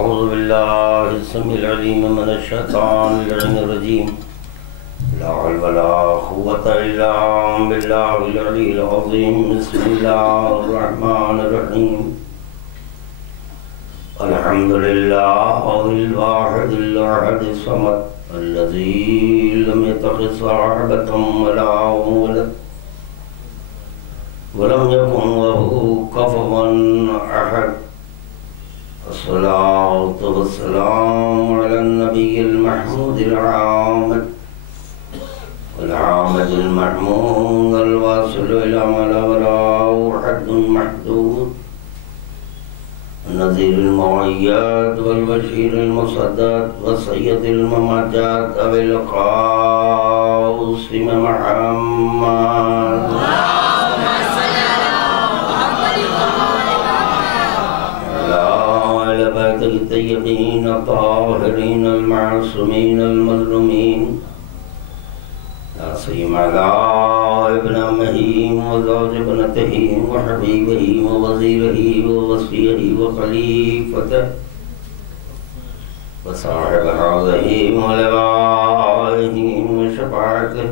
أعوذ بالله السميع العليم من الشيطان الرجيم. لا حول ولا قوة إلا بالله العلي العظيم. بسم الله الرحمن الرحيم. الحمد لله الواحد الأحد الصمد الذي لم يتخذ صاحبة ولا ولد ولم يكن له كفوا أحد. الصلاة والسلام على النبي المحمود العامد والعامد المحمود الواصل إلى ما لا وراء حد محدود النذير المؤيد والبشير المصدد والسيد الممجد أبي القاسم محمد بيت الطيبين الطاهرين المعصومين المظلومين لا سيما على ابن أمه وزوج ابنته وحبيبه ووزيره ووصيه وخليفته وصاحب حوضه ولوائه وشفاعته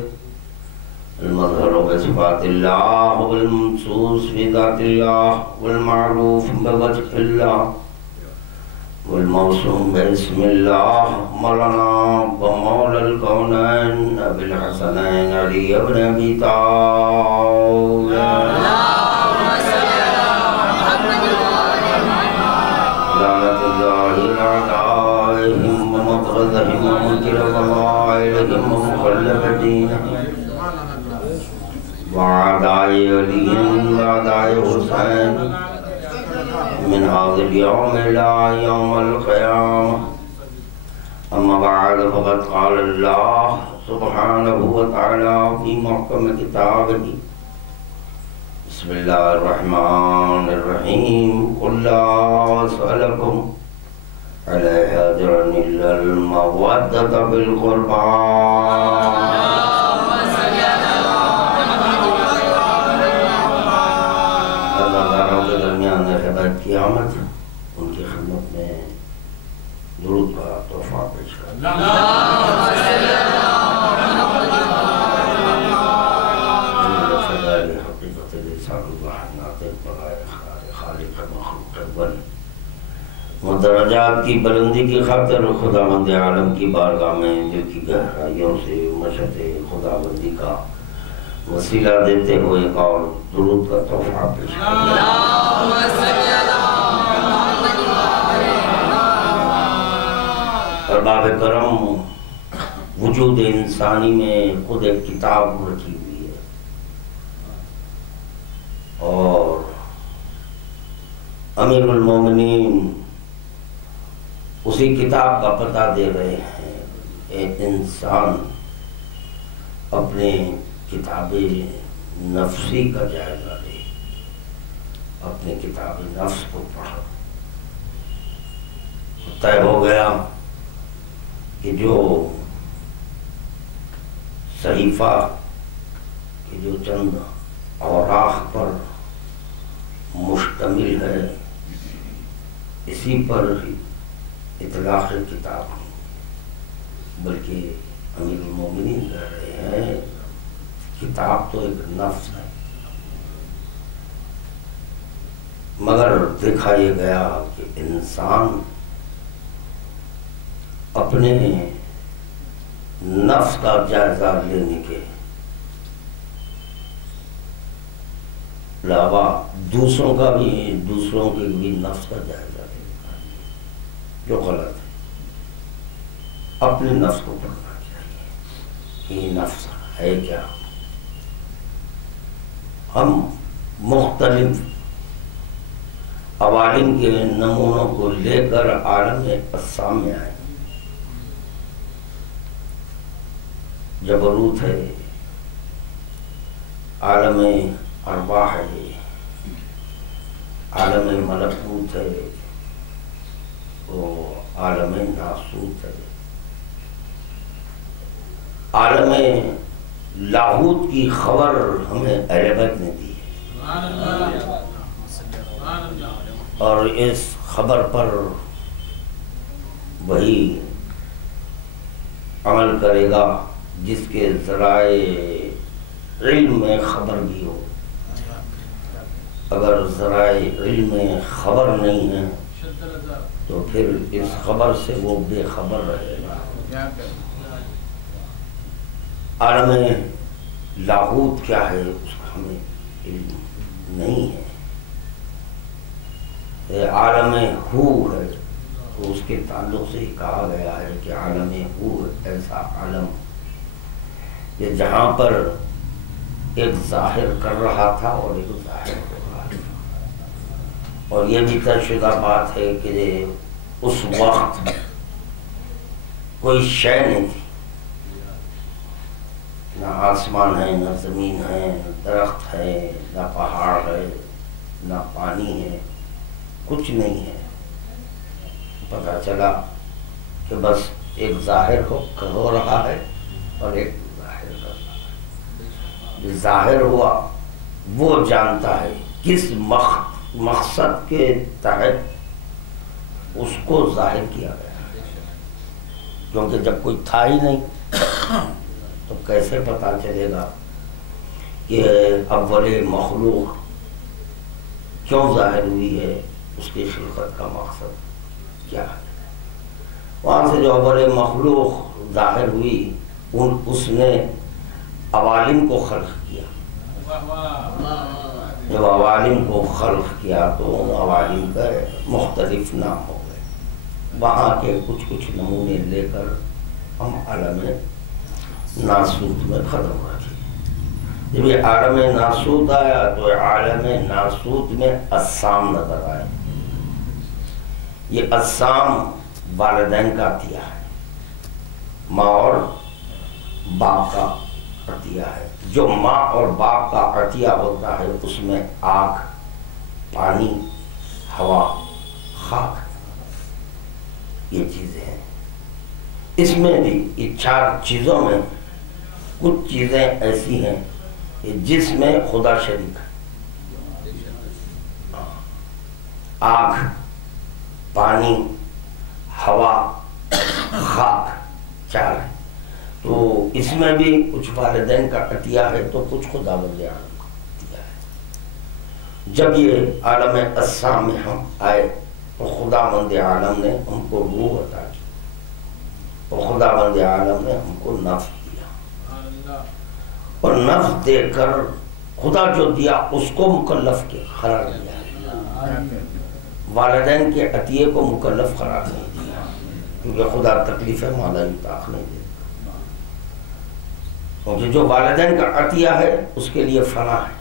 المظهر بصفات الله والمنصوص بذات الله والمعروف بوجه الله والموسوم باسم الله مولانا ومولى الكونين أبي الحسنين علي بن أبي طالب اللهم صل على محمد وآل محمد لعنة الله أعدائهم ومطردهم ومنكر فضائلهم ومخلف دينهم وأعداء عليهم وأعداء حسين من هذا اليوم إلى يوم القيامة. أما بعد فقد قال الله سبحانه وتعالى في محكم كتابه بسم الله الرحمن الرحيم قل لا أسألكم عليه أجرا إلا المودة بالقربى. قیامت ان کی خدمت میں درود کا تحفہ پیش کرنا. حقیقت لسان اللہ ناطق برائے خالق مخلوق اول مدرجات کی بلندی کی خاطر خداوند عالم کی بارگاہ میں دل کی گہرائیوں سے مشہد خداوندی کا وسیلہ دیتے ہوئے ایک اور درود کا تحفہ پیش کرنا. ارباب کرم وجود انسانی میں خود ایک کتاب رکھی ہوئی ہے اور امیر المومنین اسی کتاب کا پتہ دے رہے ہیں. ایک انسان اپنے کتاب نفسی کا جائزہ لے، اپنے کتاب نفس کو پڑھا. طے ہو گیا کہ جو صحیفہ کہ جو چند اوراق پر مشتمل ہے اسی پر اطلاق کتاب نہیں، بلکہ امیر المومنین کہہ رہے ہیں کتاب تو ایک نفس ہے. مگر دیکھا یہ گیا کہ انسان اپنے نفس کا جائزہ لینے کے علاوہ دوسروں کے بھی نفس کا جائزہ لینا جو غلط ہے. اپنے نفس کو پڑھنا چاہیے کہ یہ نفس ہے کیا. ہم مختلف عوالم کے نمونوں کو لے کر عالم اجسام میں آئے. جبروت ہے، عالم ارواح ہے، عالم ملکوت ہے، وہ عالم ناسوت ہے، عالم لاہوت کی خبر ہمیں اہل بیت نے دی ہے، اور اس خبر پر وہی عمل کرے گا جس کے ذرائع علم میں خبر بھی ہو۔ اگر ذرائع علم میں خبر نہیں ہے تو پھر اس خبر سے وہ بے خبر رہے گا۔ عالم لاہوت کیا ہے اس کا ہمیں علم نہیں ہے، عالم ہو ہے، تو اس کے تعلق سے ہی کہا گیا ہے کہ عالم ہو ایسا عالم کہ جہاں پر ایک ظاہر کر رہا تھا اور ایک ظاہر ہو رہا تھا، اور یہ بھی طے شدہ بات ہے کہ اس وقت کوئی شے نہیں تھی، نہ آسمان ہے، نہ زمین ہے، نہ درخت ہے، نہ پہاڑ ہے، نہ پانی ہے، کچھ نہیں ہے۔ پتہ چلا کہ بس ایک ظاہر ہو رہا ہے اور ایک ظاہر کر رہا ہے۔ جو ظاہر ہوا وہ جانتا ہے کس مقصد کے تحت اس کو ظاہر کیا گیا، کیونکہ جب کوئی تھا ہی نہیں تو کیسے پتا چلے گا کہ اول مخلوق کیوں ظاہر ہوئی ہے، اس کی خلقت کا مقصد کیا ہے۔ وہاں سے جو اول مخلوق ظاہر ہوئی اس نے عوالم کو خلق کیا، جب عوالم کو خلق کیا تو ان عوالم کا مختلف نام ہو گئے۔ وہاں کے کچھ نمونے لے کر ہم عالم ناسوت میں قدم رکھے۔ جب یہ عالم ناسوت آیا تو عالم ناسوت میں اجسام نظر آئے۔ یہ اجسام والدین کا عطیہ ہے، ماں اور باپ کا عطیہ ہے۔ جو ماں اور باپ کا عطیہ ہوتا ہے اس میں آگ، پانی، ہوا، خاک، یہ چیزیں ہیں۔ اس میں بھی یہ چار چیزوں میں کچھ چیزیں ایسی ہیں کہ جس میں خدا شریک ہے۔ آگ، پانی، ہوا، خاک، چار ہے۔ تو اس میں بھی کچھ والدین کا عطیہ ہے تو کچھ خداوند عالم کا عطیہ ہے۔ جب یہ عالم اجسام میں ہم آئے تو خداوند عالم نے ہم کو روح عطا کی، اور خداوند عالم نے ہم کو نفس دیا، اور نفس دے کر خدا جو دیا اس کو مکلف کے قرار دیا۔ والدین کے عطیے کو مکلف قرار نہیں دیا، کیونکہ خدا تکلیف مالا یطاق نہیں دیتا، کیونکہ جو والدین کا عطیہ ہے اس کے لیے فنا ہے،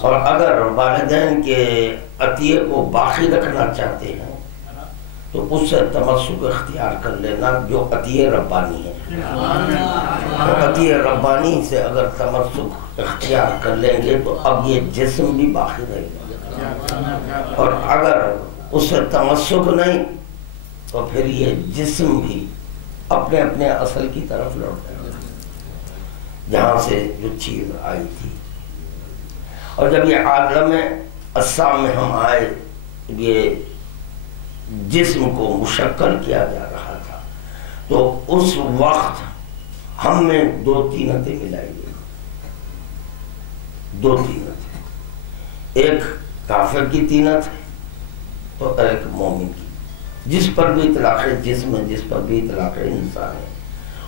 اور اگر والدین کے عطیے کو باقی رکھنا چاہتے ہیں تو اس سے تمسک اختیار کر لینا جو عطیہ ربانی ہے۔ عطیہ ربانی سے اگر تمسک اختیار کر لیں گے تو اب یہ جسم بھی باقی رہے گا، اور اگر اس سے تمسک نہیں تو پھر یہ جسم بھی اپنے اپنے اصل کی طرف لوٹ جائے گا، جہاں سے جو چیز آئی تھی۔ اور جب یہ عالم اجسام میں ہم آئے، یہ جسم کو مشکل کیا جا رہا تھا، تو اس وقت ہم نے دو طینتیں ملائی گئی، دو طینتیں، ایک کافر کی طینت ہے تو ایک مومن کی، جس پر بھی اطلاق جسم ہے، جس پر بھی اطلاق انسان ہے،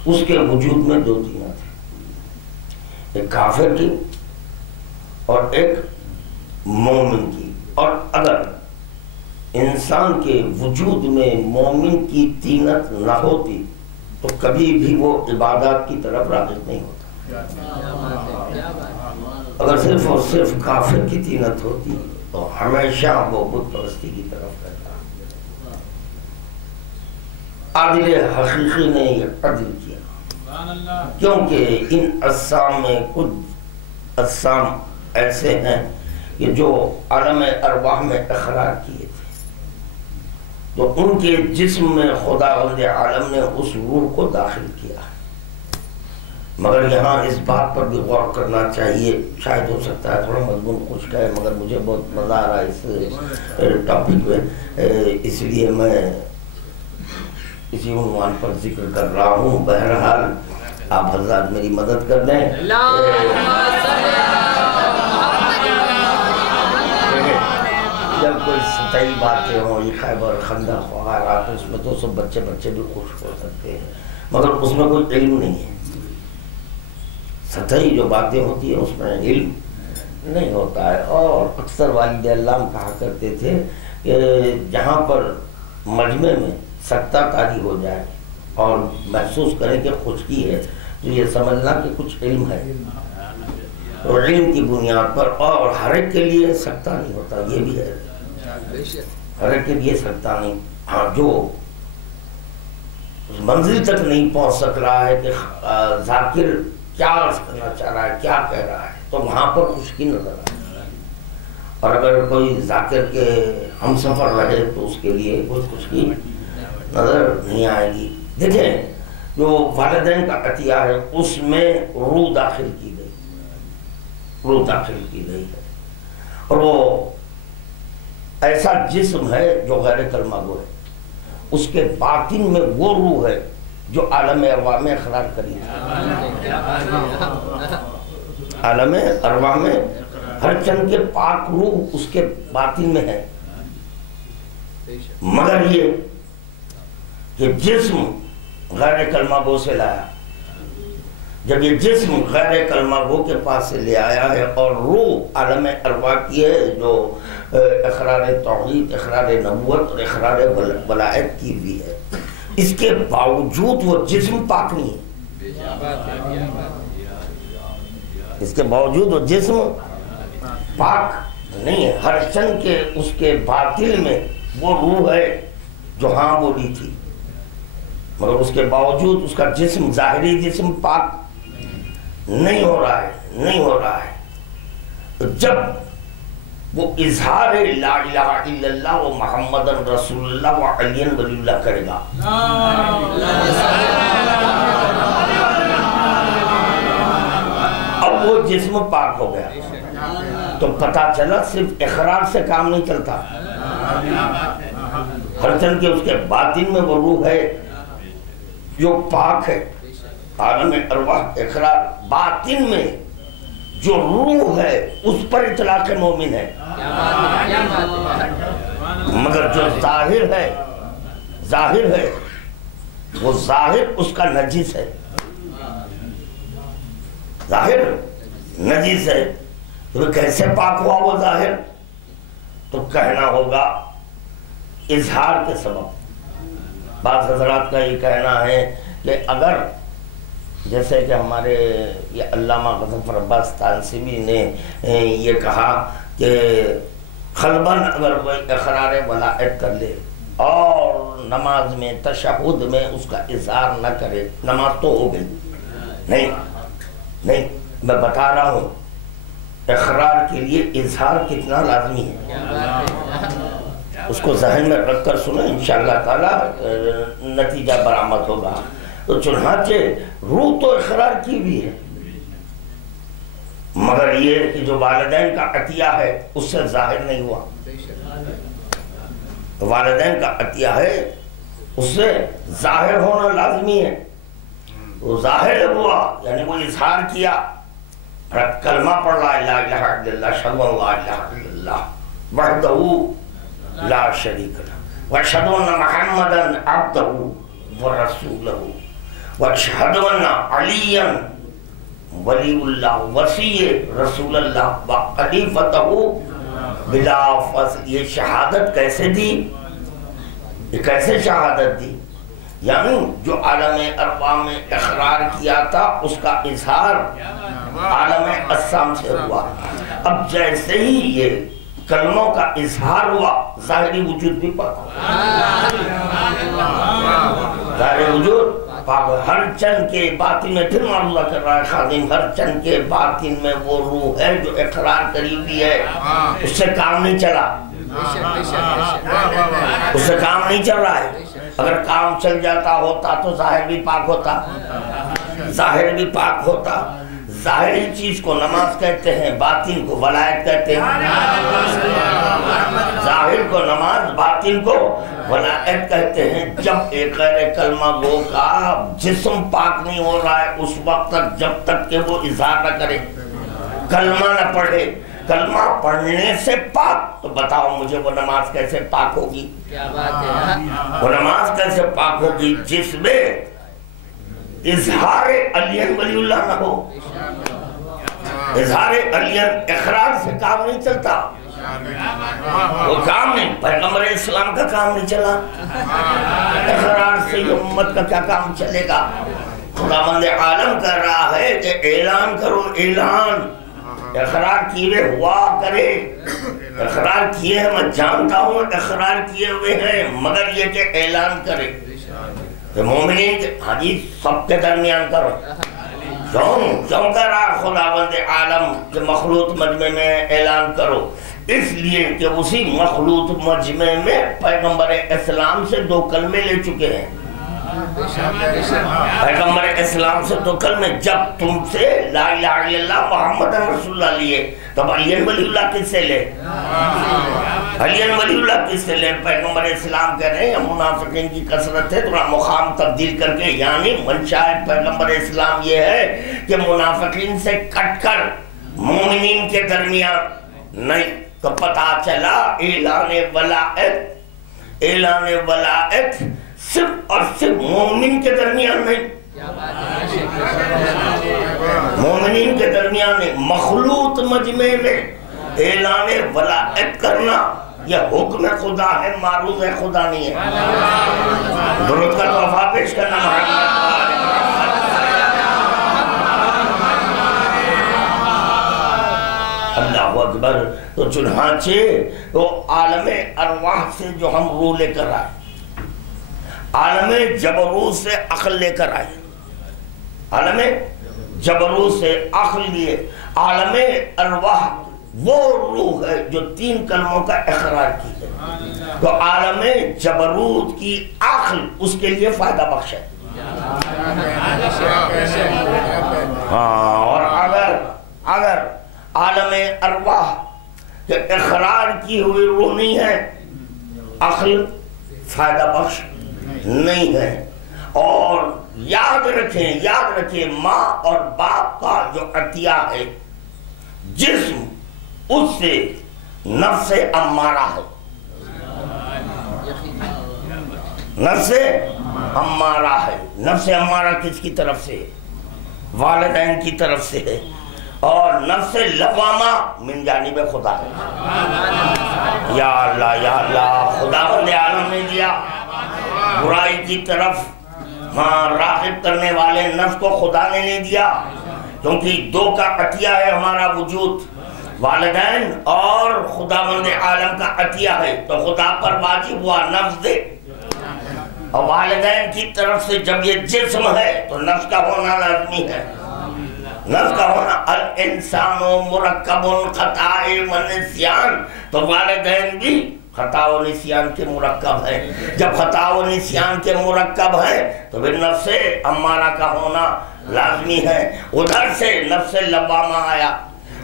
اس کے وجود میں دو طینت ہیں، ایک کافر کی اور ایک مومن کی۔ اور اگر انسان کے وجود میں مومن کی طینت نہ ہوتی تو کبھی بھی وہ عبادات کی طرف راغب نہیں ہوتا۔ اگر صرف اور صرف کافر کی طینت ہوتی تو ہمیشہ وہ بت پرستی کی طرف کرتا۔ عادل حقیقی نے یہ عدل کیا، کیونکہ ان اجسام میں کچھ اجسام ایسے ہیں کہ جو عالم ارواح میں اقرار کیے تھے تو ان کے جسم میں خداوند عالم نے اس روح کو داخل کیا، مگر یہاں اس بات پر بھی غور کرنا چاہیے، شاید ہو سکتا ہے تھوڑا مضمون خشک ہے مگر مجھے بہت مزہ آ رہا ہے اس ٹاپک میں، اس لیے میں اسی عنوان پر ذکر کر رہا ہوں۔ بہرحال آپ حضرات میری مدد کر دیں۔ جب کوئی سطحی باتیں ہوں، یہ خیبر خندق وغیرہ، تو اس میں تو سب بچے بھی خوش ہو سکتے ہیں، مگر اس میں کوئی علم نہیں ہے۔ سطحی جو باتیں ہوتی ہیں اس میں علم نہیں ہوتا ہے، اور اکثر والد علام کہا کرتے تھے کہ جہاں پر مجمع میں سکتہ طاری ہو جائے اور محسوس کریں کہ خشکی ہے تو یہ سمجھنا کہ کچھ علم ہے، اور علم کی بنیاد پر، اور ہر ایک کے لیے سکتہ نہیں ہوتا، یہ بھی ہے، ہر ایک کے لیے سکتہ نہیں۔ ہاں، جو اس منزل تک نہیں پہنچ سک رہا ہے کہ ذاکر کیا عرض کرنا چاہ رہا ہے، کیا کہہ رہا ہے، تو وہاں پر خشکی نظر آتی ہے، اور اگر کوئی ذاکر کے ہم سفر رہے تو اس کے لیے کوئی خشکی نظر نہیں آئے گی۔ دیکھیں، جو والدین کا عطیہ ہے اس میں روح داخل کی گئی ہے، اور وہ ایسا جسم ہے جو غیر کلمہ گو ہے، اس کے باطن میں وہ روح ہے جو عالم ارواح میں اقرار کری تھی۔ عالم ارواح میں ہر چند کے پاک روح اس کے باطن میں ہے، مگر یہ کہ جسم غیر کلمہ گو سے لایا، جب یہ جسم غیر کلمہ گو کے پاس سے لے آیا ہے، اور روح عالم ارواح کی ہے جو اقرار توحید، اقرار نبوت اور اقرار ولایت کی بھی ہے، اس کے باوجود وہ جسم پاک نہیں ہے، اس کے باوجود وہ جسم پاک نہیں ہے۔ ہر چند کے اس کے باطن میں وہ روح ہے جو ہاں بولی تھی، مگر اس کے باوجود اس کا جسم، ظاہری جسم پاک نہیں ہو رہا ہے۔ تو جب وہ اظہار لا الہ الا اللہ و محمد رسول اللہ و علی ولی اللہ کرے گا، اب وہ جسم پاک ہو گیا، تو پتہ چلا صرف اقرار سے کام نہیں چلتا، ہر چند کے اس کے باطن میں وہ روح ہے جو پاک ہے، عالم ارواح اقرار باطن میں جو روح ہے اس پر اطلاق مومن ہے، مگر جو ظاہر ہے وہ ظاہر اس کا نجس ہے، ظاہر نجس ہے، تو کیسے پاک ہوا وہ ظاہر؟ تو کہنا ہوگا اظہار کے سبب۔ بعض حضرات کا یہ کہنا ہے کہ اگر جیسے کہ ہمارے یہ علامہ غضنفر عباس طالسیمی نے یہ کہا کہ قلباً اگر وہ اقرار ولایت کر لے اور نماز میں تشہد میں اس کا اظہار نہ کرے، نماز تو ہو گئی نہیں، میں بتا رہا ہوں اقرار کے لیے اظہار کتنا لازمی ہے، اس کو ذہن میں رکھ کر سنیں، انشاءاللہ تعالی نتیجہ برآمد ہوگا۔ تو چنانچہ روح تو اقرار کی بھی ہے، مگر یہ کہ جو والدین کا عطیہ ہے اس سے ظاہر نہیں ہوا، والدین کا عطیہ ہے اس سے ظاہر ہونا لازمی ہے، وہ ظاہر ہوا یعنی وہ اظہار کیا، کلمہ پڑھ لا الہ الا اللہ اشہد ان لا الہ الا اللہ وحدہ لا شریک لہ واشہد ان محمدا عبدہ ورسولہ واشہد ان علی ولی اللہ وصی رسول اللہ وخلیفتہ بلا فصل۔ یہ شہادت کیسے دی؟ یہ کیسے شہادت دی؟ یعنی جو عالم ارواح میں اقرار کیا تھا اس کا اظہار عالم اجسام سے ہوا، اب جیسے ہی یہ کلموں کا اظہار ہوا ظاہری وجود بھی پاک ہوا، ظاہری وجود پاک ہر چند کے باطن میں، پھر معلومہ کر رہا ہے خادم، ہر چند کے باطن میں وہ روح ہے جو اقرار کری ہوئی ہے، اس سے کام نہیں چلا، اس سے کام نہیں چل رہا ہے۔ اگر کام چل جاتا ہوتا تو ظاہر بھی پاک ہوتا، ظاہر بھی پاک ہوتا۔ ظاہری چیز کو نماز کہتے ہیں، باطن کو ولایت کہتے ہیں۔ ظاہر کو نماز، باطن کو ولایت کہتے ہیں۔ جب ایک غیر کلمہ گو کا جسم پاک نہیں ہو رہا ہے اس وقت تک، جب تک کہ وہ اظہار نہ کرے، کلمہ نہ پڑھے، کلمہ پڑھنے سے پاک، تو بتاؤ مجھے وہ نماز کیسے پاک ہوگی؟ وہ نماز کیسے پاک ہوگی جس میں اظہار علین ولی اللہ نہ ہو؟ اظہار علین اقرار سے کام نہیں چلتا، وہ کام نہیں، پیغمبر اسلام کا کام نہیں چلا، اقرار سے یہ امت کا کیا کام چلے گا؟ خداوند عالم کر رہا ہے کہ اعلان کرو، اعلان، اقرار کیے ہوا کرے، اقرار کیے ہیں میں جانتا ہوں، اقرار کیے ہوئے ہیں، مگر یہ کہ اعلان کرے کہ مومنین حدیث سب کے درمیان کرو۔ کیوں کر رہا خداوند عالم کہ مخلوط مجمع میں اعلان کرو؟ اس لیے کہ اسی مخلوط مجمع میں پیغمبر اسلام سے 2 کلمے لے چکے ہیں۔ پیغمبر اسلام سے 2 کلمے، جب تم سے لا الہ الا اللہ محمد رسول اللہ لیے، تب علی ولی اللہ کس سے لے؟ علی ولی اللہ کس سے لے؟ پیغمبر اسلام کہہ رہے ہیں منافقین کی کثرت ہے، تھوڑا مقام تبدیل کر کے، یعنی منشاء پیغمبر اسلام یہ ہے کہ منافقین سے کٹ کر مومنین کے درمیان نہیں، تو پتہ چلا اعلان ولایت، اعلان ولایت صرف اور صرف مومن کے درمیان نہیں، مومنین کے درمیان نہیں، مخلوط مجمع میں اعلان ولایت کرنا یہ حکم خدا ہے، معروض خدا نہیں ہے۔ درود کا تحفہ پیش کرنا محمد اللہ اکبر۔ تو چنانچہ تو عالم ارواح سے جو ہم روح لے کر آئے، عالم جبروت سے عقل لے کر آئے، عالم جبروت سے عقل لیے، عالم ارواح وہ روح ہے جو 3 کلموں کا اقرار کی ہے، تو عالم جبروت کی عقل اس کے لیے فائدہ بخش ہے۔ اور اگر عالم ارواح کہ اقرار کی ہوئی روح نہیں ہے، عقل فائدہ بخش نہیں ہے۔ اور یاد رکھیں ماں اور باپ کا جو عطیہ ہے، جسم اس سے نفس امارہ ہے، نفس امارہ ہے۔ نفس امارہ کس کی طرف سے؟ والدین کی طرف سے ہے، اور نفس لوامہ من جانب خدا ہے۔ یا اللہ خداوند عالم نے دیا برائی کی طرف راغب کرنے والے نفس کو خدا نے نہیں دیا، کیونکہ 2 کا عطیہ ہے ہمارا وجود، والدین اور خداوند عالم کا عطیہ ہے، تو خدا پر واجب ہوا نفس دے، اور والدین کی طرف سے جب یہ جسم ہے تو نفس کا ہونا لازمی ہے، نفس کا ہونا۔ الانسان مرکب خطا و نسیان، تو والدین بھی خطا و نسیان کے مرکب ہے۔ جب خطا و نسیان کے مرکب ہے تو پھر نفس امارہ کا ہونا لازمی ہے۔ ادھر سے نفس لوامہ آیا،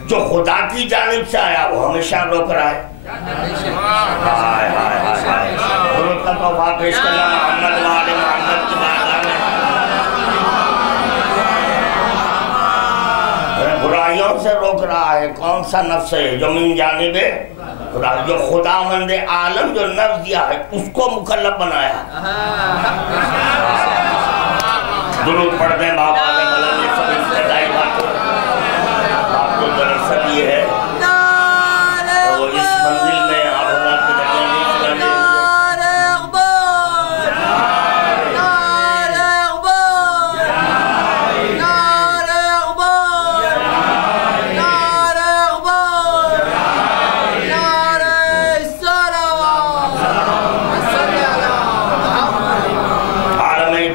جو خدا کی جانب سے آیا وہ ہمیشہ روک رہا ہے۔ درود کا تحفہ پیش کرنا محمد وآل محمد کی بارگاہ میں۔ برائیوں سے روک رہا ہے، کون سا نفس ہے؟ جو من جانب خدا، جو خداوند عالم جو نفس دیا ہے اس کو مکلف بنایا۔ درود پڑھ دیں بابا نے بلند یہ سب ابتدائی بات آپ کو دراصل یہ ہے وہ اس منزل میں آپ حضرات کے درمیان نہیں سلانے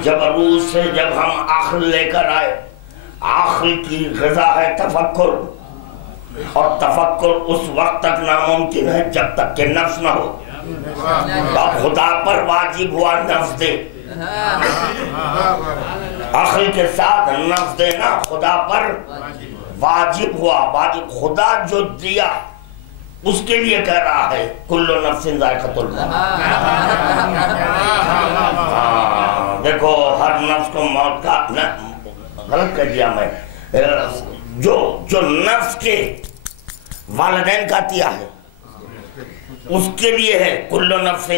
جبروت سے جب عقل کی غذا ہے تفکر، اور تفکر اس وقت تک ناممکن ہے جب تک کہ نفس نہ ہو. تو خدا پر واجب ہوا نفس دے، عقل کے ساتھ نفس دینا خدا پر واجب ہوا. واجب خدا جو دیا اس کے لیے کہہ رہا ہے کل نفس ذائقۃ الموت. دیکھو ہر نفس کو موت کا، غلط کہہ دیا میں، جو نفس کے والدین کا دیا ہے اس کے لیے ہے کل نفس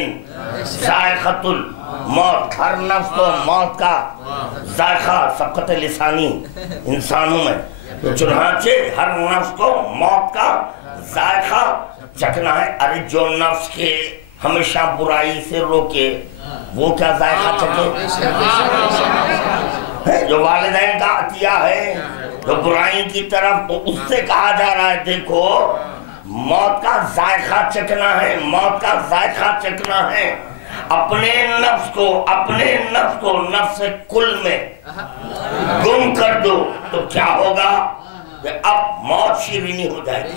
ذائقۃ الموت. ہر نفس کو موت کا ذائقہ، سبقت لسانی انسانوں میں، تو چنانچہ ہر نفس کو موت کا ذائقہ چکھنا ہے. ارے جو نفس کے ہمیشہ برائی سے روکے وہ کیا ذائقہ چکھے؟ جو والدین کا عطیہ ہے جو برائی کی طرف، تو اس سے کہا جا رہا ہے دیکھو موت کا ذائقہ چکھنا ہے، موت کا ذائقہ چکھنا ہے. اپنے نفس کو نفس کل میں گم کر دو تو کیا ہوگا کہ اب موت شیرینی ہو جائے گی.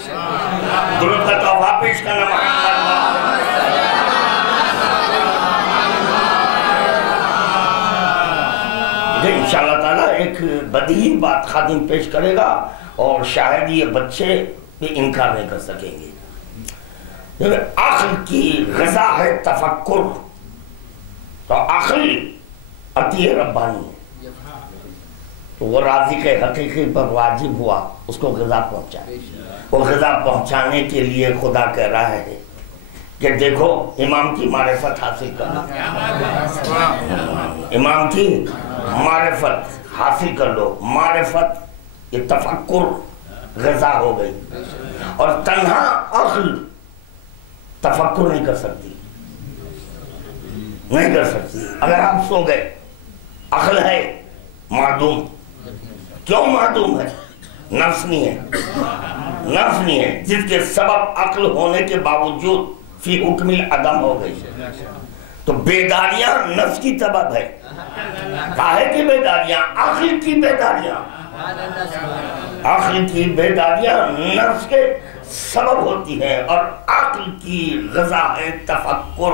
درود کا تحفہ پیش کرنا محمد. انشاءاللہ تعالیٰ ایک بدیہی بات خادم پیش کرے گا اور شاید یہ بچے بھی انکار نہیں کر سکیں گے. عقل کی غذا ہے تفکر، تو عقل عطیہ ربانی ہے، تو وہ رازق حقیقی پر واجب ہوا اس کو غذا پہنچائے. وہ غذا پہنچانے کے لیے خدا کہہ رہا ہے کہ دیکھو امام کی معرفت حاصل کر لو، امام کی معرفت حاصل کر لو. معرفت یہ تفکر غذا ہو گئی، اور تنہا عقل تفکر نہیں کر سکتی، نہیں کر سکتی. اگر آپ سو گئے عقل ہے معدوم. کیوں معدوم ہے؟ نفس نہیں ہے، نفس نہیں ہے، جس کے سبب عقل ہونے کے باوجود فی حکم العدم ہو گئی. تو بیداریاں نفس کی سبب ہے. کاہے کی بیداریاں؟ عقل کی بیداریاں. عقل کی بیداریاں نفس کے سبب ہوتی ہیں، اور عقل کی غذا ہے تفکر.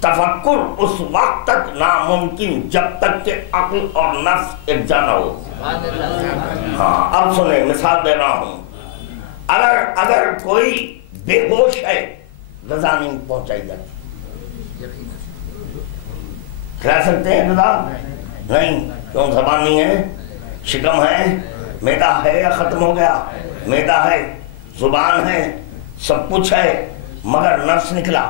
تفکر اس وقت تک ناممکن جب تک کہ عقل اور نفس ایک جانا ہو. ہاں اب سنیں، مثال دے رہا ہوں. اگر کوئی بے ہوش ہے غذا نہیں پہنچائی جاتی. کھلا سکتے ہیں غذا؟ نہیں. کیوں؟ زبان نہیں ہے، شکم ہے، معدہ ہے یا ختم ہو گیا؟ معدہ ہے، زبان ہے، سب کچھ ہے، مگر نفس نکلا.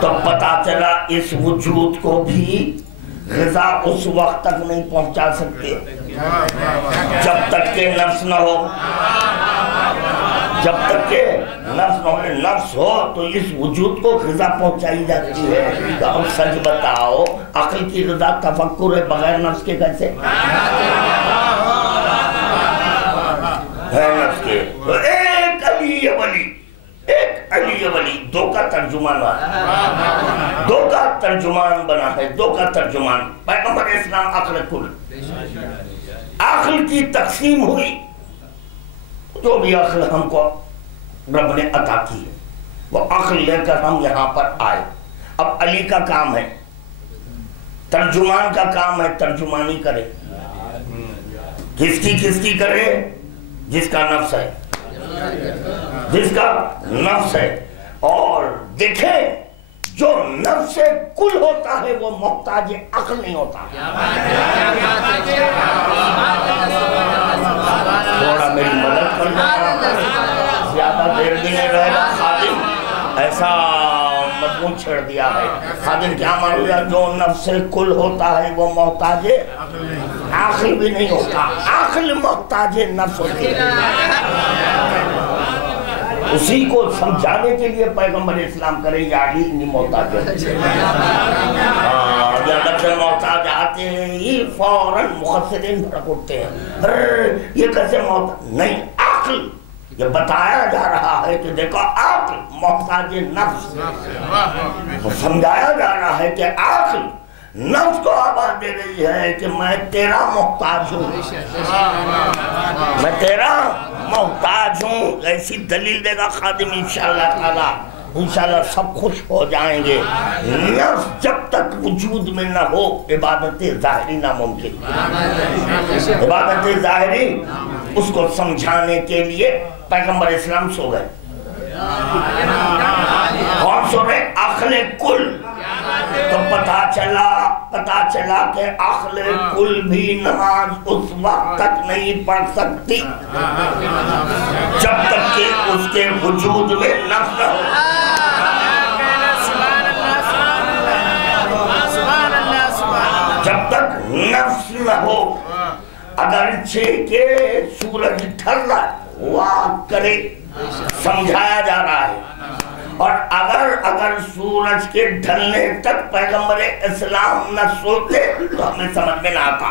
تو پتا چلا اس وجود کو بھی غذا اس وقت تک نہیں پہنچا سکتے جب تک کہ نفس نہ ہو. جب تک کہ نفس نہ ہو. نفس ہو تو اس وجود کو غذا پہنچائی جاتی ہے. اب سچ بتاؤ عقل کی غذا تفکر ہے، بغیر نفس کے کیسے ہے؟ نفس کے تو ایک علی ولی، ایک علی ولی دو کا ترجمان بنا، دو کا ترجمان بنا ہے، دو کا ترجمان. پیغمبر اسلام عقل کل، عقل کی تقسیم ہوئی. جو بھی عقل ہم کو رب نے عطا کی ہے وہ عقل لے کر ہم یہاں پر آئے. اب علی کا کام ہے، ترجمان کا کام ہے ترجمانی کرے. کس کی کرے؟ جس کا نفس ہے، جس کا نفس ہے. اور دیکھیں جو نفس کل ہوتا ہے وہ محتاج عقل نہیں ہوتا. تھوڑا میری مدد کرنا، زیادہ دیر بھی نہیں رہے گا. خادم ایسا مضمون چھیڑ دیا ہے. خادم کیا معلوم ہے؟ جو نفس کل ہوتا ہے وہ محتاج عقل بھی نہیں ہوتا. عقل محتاج نفس ہوتی ہے. اسی کو سمجھانے کے لیے پیغمبر اسلام کرے یا علی نہیں محتاج ہے. جب لفظ محتاج آتے ہیں یہ فوراً مخصرین بھڑک اٹھتے ہیں، یہ کیسے محتاج؟ نہیں، عقل یہ بتایا جا رہا ہے کہ دیکھو عقل محتاج نفس. سمجھایا جا رہا ہے کہ عقل نفس کو آواز دے رہی ہے کہ میں تیرا محتاج ہوں، میں تیرا محتاج ہوں۔ ایسی دلیل دے گا خادم انشاءاللہ تعالی، انشاءاللہ سب خوش ہو جائیں گے۔ نفس جب تک وجود میں نہ ہو عبادت ظاہری ناممکن۔ عبادت ظاہری اس کو سمجھانے کے لیے پیغمبر اسلام سو گئے۔ کون سو گئے؟ عقل کل۔ تو پتا چلا کہ عقل کل بھی نماز اس وقت تک نہیں پڑھ سکتی جب تک کہ اس کے وجود میں نفس نہ ہو۔ جب تک نفس نہ ہو، اگرچہ کہ سورج ڈھل رہا ہے واک کرے، سمجھایا جا رہا ہے، اور اگر سورج کے ڈھلنے تک پیغمبر اسلام نہ سوتے تو ہمیں سمجھ میں نہ آتا۔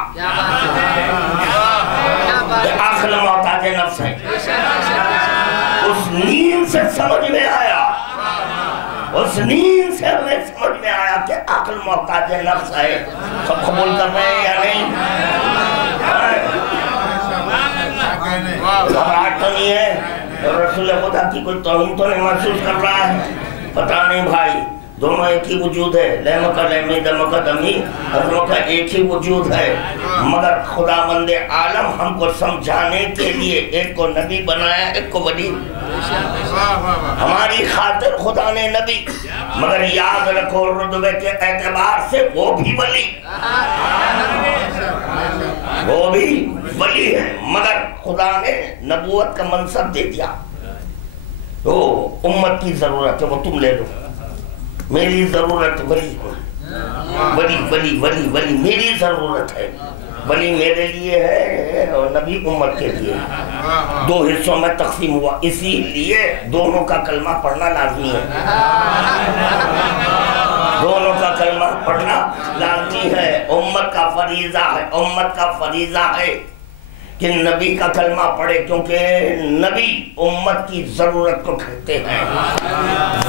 عقل محتاج نفس ہے، اس نیند سے سمجھ میں آیا، اس نیند سے ہمیں سمجھ میں آیا کہ عقل محتاج نفس ہے۔ سب قبول کر رہے ہیں یا نہیں؟ گھبراہٹ تو نہیں ہے؟ رسول خدا کی کوئی توہین تو نہیں محسوس کر رہا ہے؟ پتہ نہیں بھائی، دونوں ایک ہی وجود ہے، لہم کا لہمی دم کا دمی، دونوں کا ایک ہی وجود ہے، مگر خداوند عالم ہم کو سمجھانے کے لیے ایک کو نبی بنایا، ایک کو ولی۔ ہماری خاطر خدا نے نبی، مگر یاد رکھو رتبے کے اعتبار سے وہ بھی ولی، وہ بھی ولی ہے، مگر خدا نے نبوت کا منصب دے دیا۔ تو امت کی ضرورت ہے وہ تم لے لو، میری ضرورت ولی ولی ولی ولی ولی میری ضرورت ہے، ولی میرے لیے ہے اور نبی امت کے لیے۔ دو حصوں میں تقسیم ہوا، اسی لیے دونوں کا کلمہ پڑھنا لازمی ہے، دونوں کا کلمہ پڑھنا لازمی ہے۔ امت کا فریضہ ہے، امت کا فریضہ ہے کہ نبی کا کلمہ پڑھے، کیونکہ نبی امت کی ضرورت کو کہتے ہیں،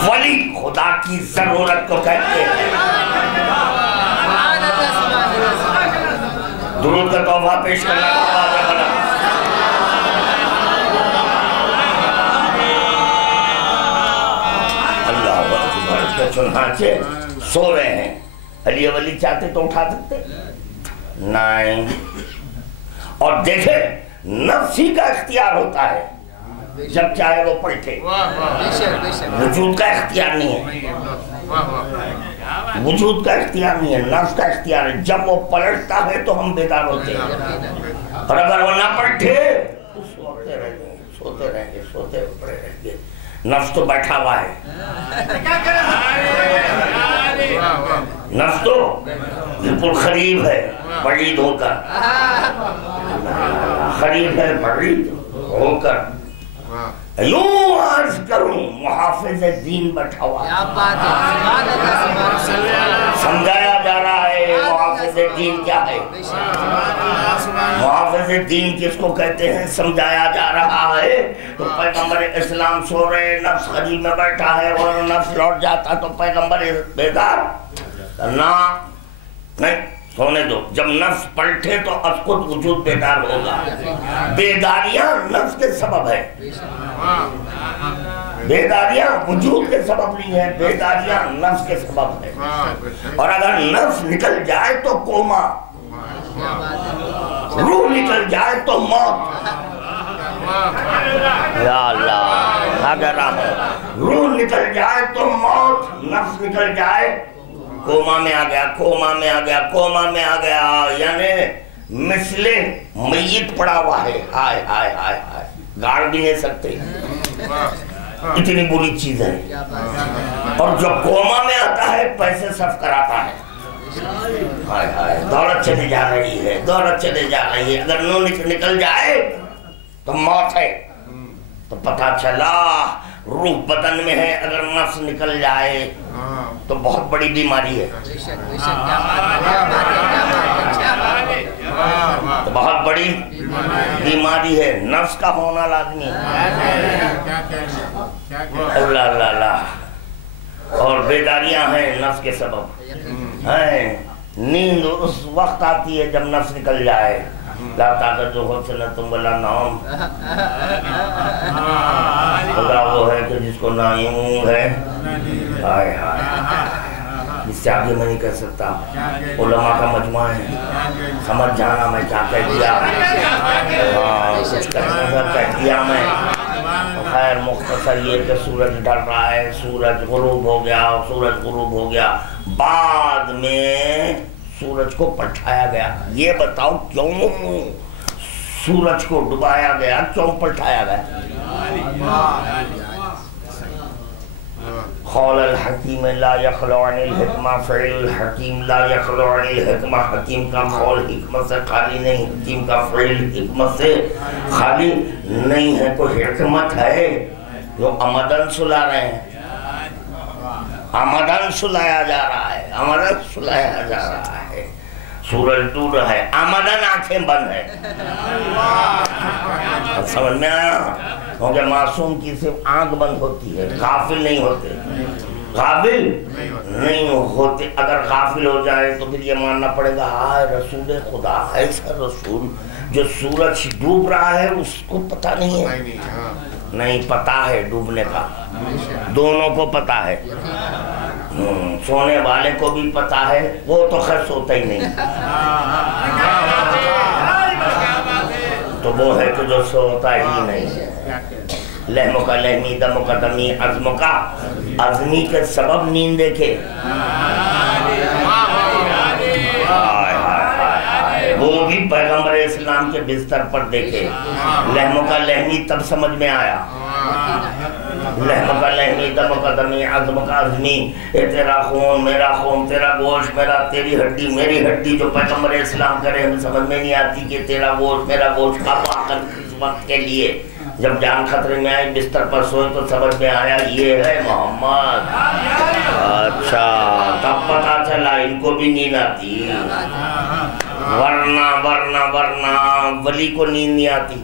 ولی خدا کی ضرورت کو کہتے ہیں۔ درود کا تحفہ پیش کرنا اللہ اکبر۔ چنانچہ سو رہے ہیں، علی ولی چاہتے تو اٹھا سکتے نہیں، اور دیکھیں نفس ہی کا اختیار ہوتا ہے، جب چاہے وہ پلٹے، وجود کا اختیار نہیں ہے، وجود کا اختیار نہیں ہے، نفس کا اختیار ہے۔ جب وہ پلٹتا ہے تو ہم بیدار ہوتے ہیں، اور اگر وہ نہ پلٹے تو سوتے رہیں گے، سوتے رہیں گے، سوتے پڑے رہیں گے۔ نفس تو بیٹھا ہوا ہے، نفس تو بالکل قریب ہے بعید ہو کر، قریب ہے بعید ہو کر۔ یوں عرض کروں محافظ دین بیٹھا ہوا ہے، سمجھایا جا رہا ہے محافظ دین کیا ہے، محافظ دین کس کو کہتے ہیں سمجھایا جا رہا ہے۔ تو پیغمبر اسلام سو رہے، نفس قریب میں بیٹھا ہے، اور نفس لوٹ جاتا تو پیغمبر بیدار کرنا نہیں، سونے دو۔ جب نفس پلٹے تو از خود وجود بیدار ہوگا۔ بیداریاں نفس کے سبب ہے، بیداریاں وجود کے سبب نہیں ہے، بیداریاں نفس کے سبب ہے۔ اور اگر نفس نکل جائے تو کوما، روح نکل جائے تو موت۔ یا اللہ اگر روح نکل جائے تو موت، نفس نکل جائے کوما میں آ گیا، کوما میں آ گیا، کوما میں آ گیا، یعنی مثل میت پڑا ہوا ہے، ہائے ہائے ہائے ہائے، گاڑ بھی نہیں سکتے، اتنی بری چیز ہے۔ اور جو کوما میں آتا ہے پیسے صرف کراتا ہے، ہائے ہائے، دولت چلی جا رہی ہے، دولت چلی جا رہی ہے، اگر نو نکل جائے تو موت ہے۔ تو پتہ چلا روح بدن میں ہے، اگر نفس نکل جائے تو بہت بڑی بیماری ہے، تو بہت بڑی بیماری ہے، نفس کا ہونا لازمی ہے۔ اللہ اللہ اللہ، اور بیداریاں ہیں نفس کے سبب ہیں، نیند اس وقت آتی ہے جب نفس نکل جائے. لا طاقت جو حسنۃ ولا نوم. خدا وہ ہے کہ جس کو نہ اونگ ہے. ہائے ہائے، اس سے آگے میں نہیں کہہ سکتا. علماء کا مجموعہ ہے، سمجھ جانا میں کیا کہہ دیا. کچھ کہنا تھا کہہ دیا میں. خیر مختصر یہ کہ سورج ڈھل رہا ہے، سورج غروب ہو گیا، سورج غروب ہو گیا. بعد میں سورج کو پلٹایا گیا. یہ بتاؤ کیوں سورج کو ڈبایا گیا، کیوں پلٹایا گیا؟ قول الحکیم لا یخلو عن الحکمہ، فعل الحکیم لا یخلو عن الحکمہ. حکیم کا قول حکمت سے خالی نہیں، حکیم کا فعل حکمت سے خالی نہیں ہے. کوئی حکمت ہے جو عمدن سلا رہے ہیں، عمدن سلایا جا رہا ہے، عمدن سلایا جا رہا ہے. سورج دور ہے، عمدن آنکھیں بند ہے. سمجھ میں آیا؟ کیونکہ معصوم کی صرف آنکھ بند ہوتی ہے، غافل نہیں ہوتے، غافل نہیں ہوتے. اگر غافل ہو جائے تو پھر یہ ماننا پڑے گا ہائے رسول خدا، ایسا رسول جو سورج ڈوب رہا ہے اس کو پتہ نہیں ہے. نہیں پتہ ہے ڈوبنے کا، دونوں کو پتہ ہے. سونے والے کو بھی پتہ ہے، وہ تو خیر سوتا ہی نہیں. تو وہ ہے کہ جو سوتا ہی نہیں ہے. لہم کا لہمی، دم کا دمی، عزم کا عزمی کے سبب نیند دیکھے. وہ بھی پیغمبر اسلام کے بستر پر دیکھے. لہم کا لہمی تب سمجھ میں آیا. لہم کا لہمی، دم کا دمی، عزم کا عزمی. اے تیرا خون میرا خون، تیرا گوشت میرا، تیری ہڈی میری ہڈی. جو پیغمبر اسلام کرے ہمیں سمجھ میں نہیں آتی کہ تیرا گوشت میرا گوشت. اب آخر کس وقت کے لیے جب جان خطرے میں آئی بستر پر سوئے تو سمجھ میں آیا یہ ہے محمد. اچھا تب پتا چلا ان کو بھی نیند آتی. ورنہ ولی کو نیند نہیں آتی.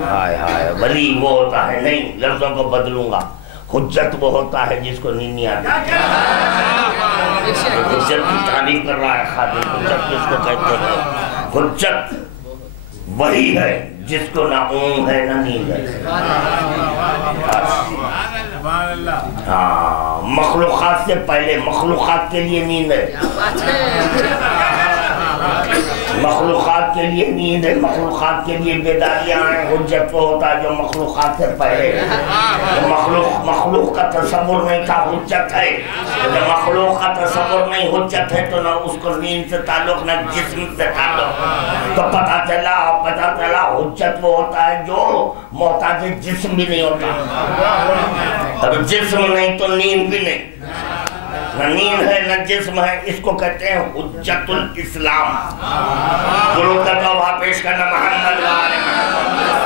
ہائے ہائے، ولی وہ ہوتا ہے، نہیں لفظوں کو بدلوں گا، حجت وہ ہوتا ہے جس کو نیند نہیں آتی. حجت کی تعریف کر رہا ہے خادم. حجت کس کو کہتے ہیں؟ حجت وہی ہے جس کو نہ اونگ ہے نہ نیند ہے. ہاں، مخلوقات سے پہلے مخلوقات کے لیے نیند ہے. مخلوقات کے لیے نیند ہے، مخلوقات کے لیے بیداریاں ہیں. حجت وہ ہوتا ہے جو مخلوقات سے پہلے. مخلوق کا تصور نہیں تھا، حجت ہے. جب مخلوق کا تصور نہیں، حجت ہے. تو نہ اس کو نیند سے تعلق نہ جسم سے تعلق. تو پتہ چلا حجت وہ ہوتا ہے جو محتاج جسم بھی نہیں ہوتا. اب جسم نہیں تو نیند بھی نہیں. نہ نیند ہے نہ جسم ہے. اس کو کہتے ہیں حجت الاسلام. درود کا توبہ پیش کرنا محمد وآل محمد.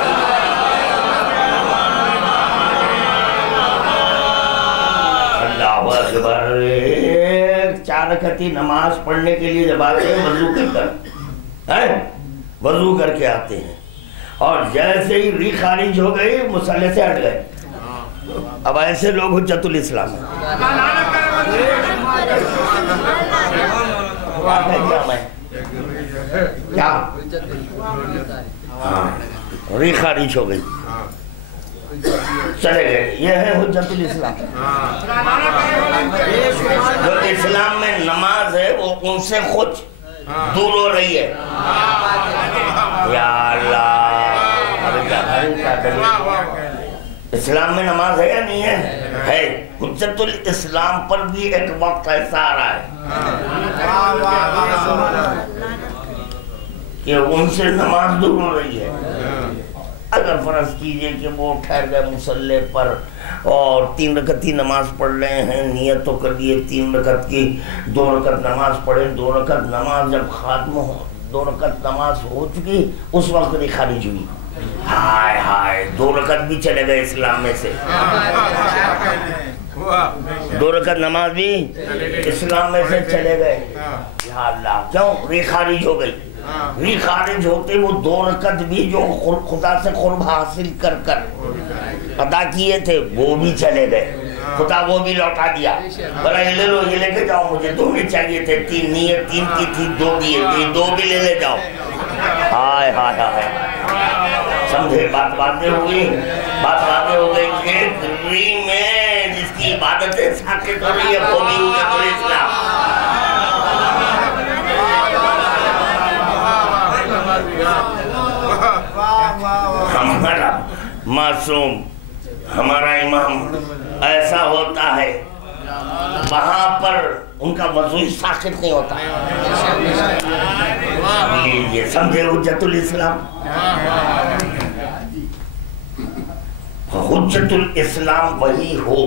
اللہ اکبر. 4 رکعتی نماز پڑھنے کے لیے جب آتے ہیں وضو کر کے آتے ہیں، اور جیسے ہی ری خارج ہو گئی مصلی سے ہٹ گئے. اب ایسے لوگ حجت الاسلام ہیں. کیا ری خارج ہو گئی چلے گئے، یہ ہے حجت الاسلام. جو اسلام میں نماز ہے وہ ان سے خود دور ہو رہی ہے. یا اللہ، اسلام میں نماز ہے یا نہیں ہے؟ حجت الاسلام پر بھی ایک وقت ایسا آ رہا ہے کہ ان سے نماز دور ہو رہی ہے. اگر فرض کیجئے کہ وہ ٹھہر گئے مصلی پر اور 3 رکعتی نماز پڑھ رہے ہیں، نیت تو کر لیے 3 رکعت کی، 2 رکعت نماز پڑھے. 2 رکعت نماز جب ختم ہو، 2 رکعت نماز ہو چکی، اس وقت نہیں خارج ہوئی. ہائے ہائے، 2 رکعت بھی چلے گئے اسلام میں سے. 2 رکعت نماز بھی اسلام میں سے چلے گئے. یا اللہ، کیوں؟ ری خارج ہو گئی. ری خارج ہوتے وہ 2 رکعت بھی جو خدا سے قرب حاصل کر ادا کیے تھے وہ بھی چلے گئے. خدا وہ بھی لوٹا دیا، بلا یہ لے لو، یہ لے کے جاؤ، مجھے 2 منٹ چاہیے تھے، 3 نیت 3 کی تھی، 2 دیے تھے، 2 بھی لے جاؤ۔ ہائے ہائے ہائے، سمجھے بات واضح ہو گئی کہ دلی میں جس کی عبادتیں ساکت ہو رہی ہے وہ بھی حجت الاسلام۔ ہمارا معصوم، ہمارا امام ایسا ہوتا ہے، وہاں پر ان کا وضو ساکت نہیں ہوتا۔ یہ سمجھے حجت الاسلام؟ حجت الاسلام وہی ہو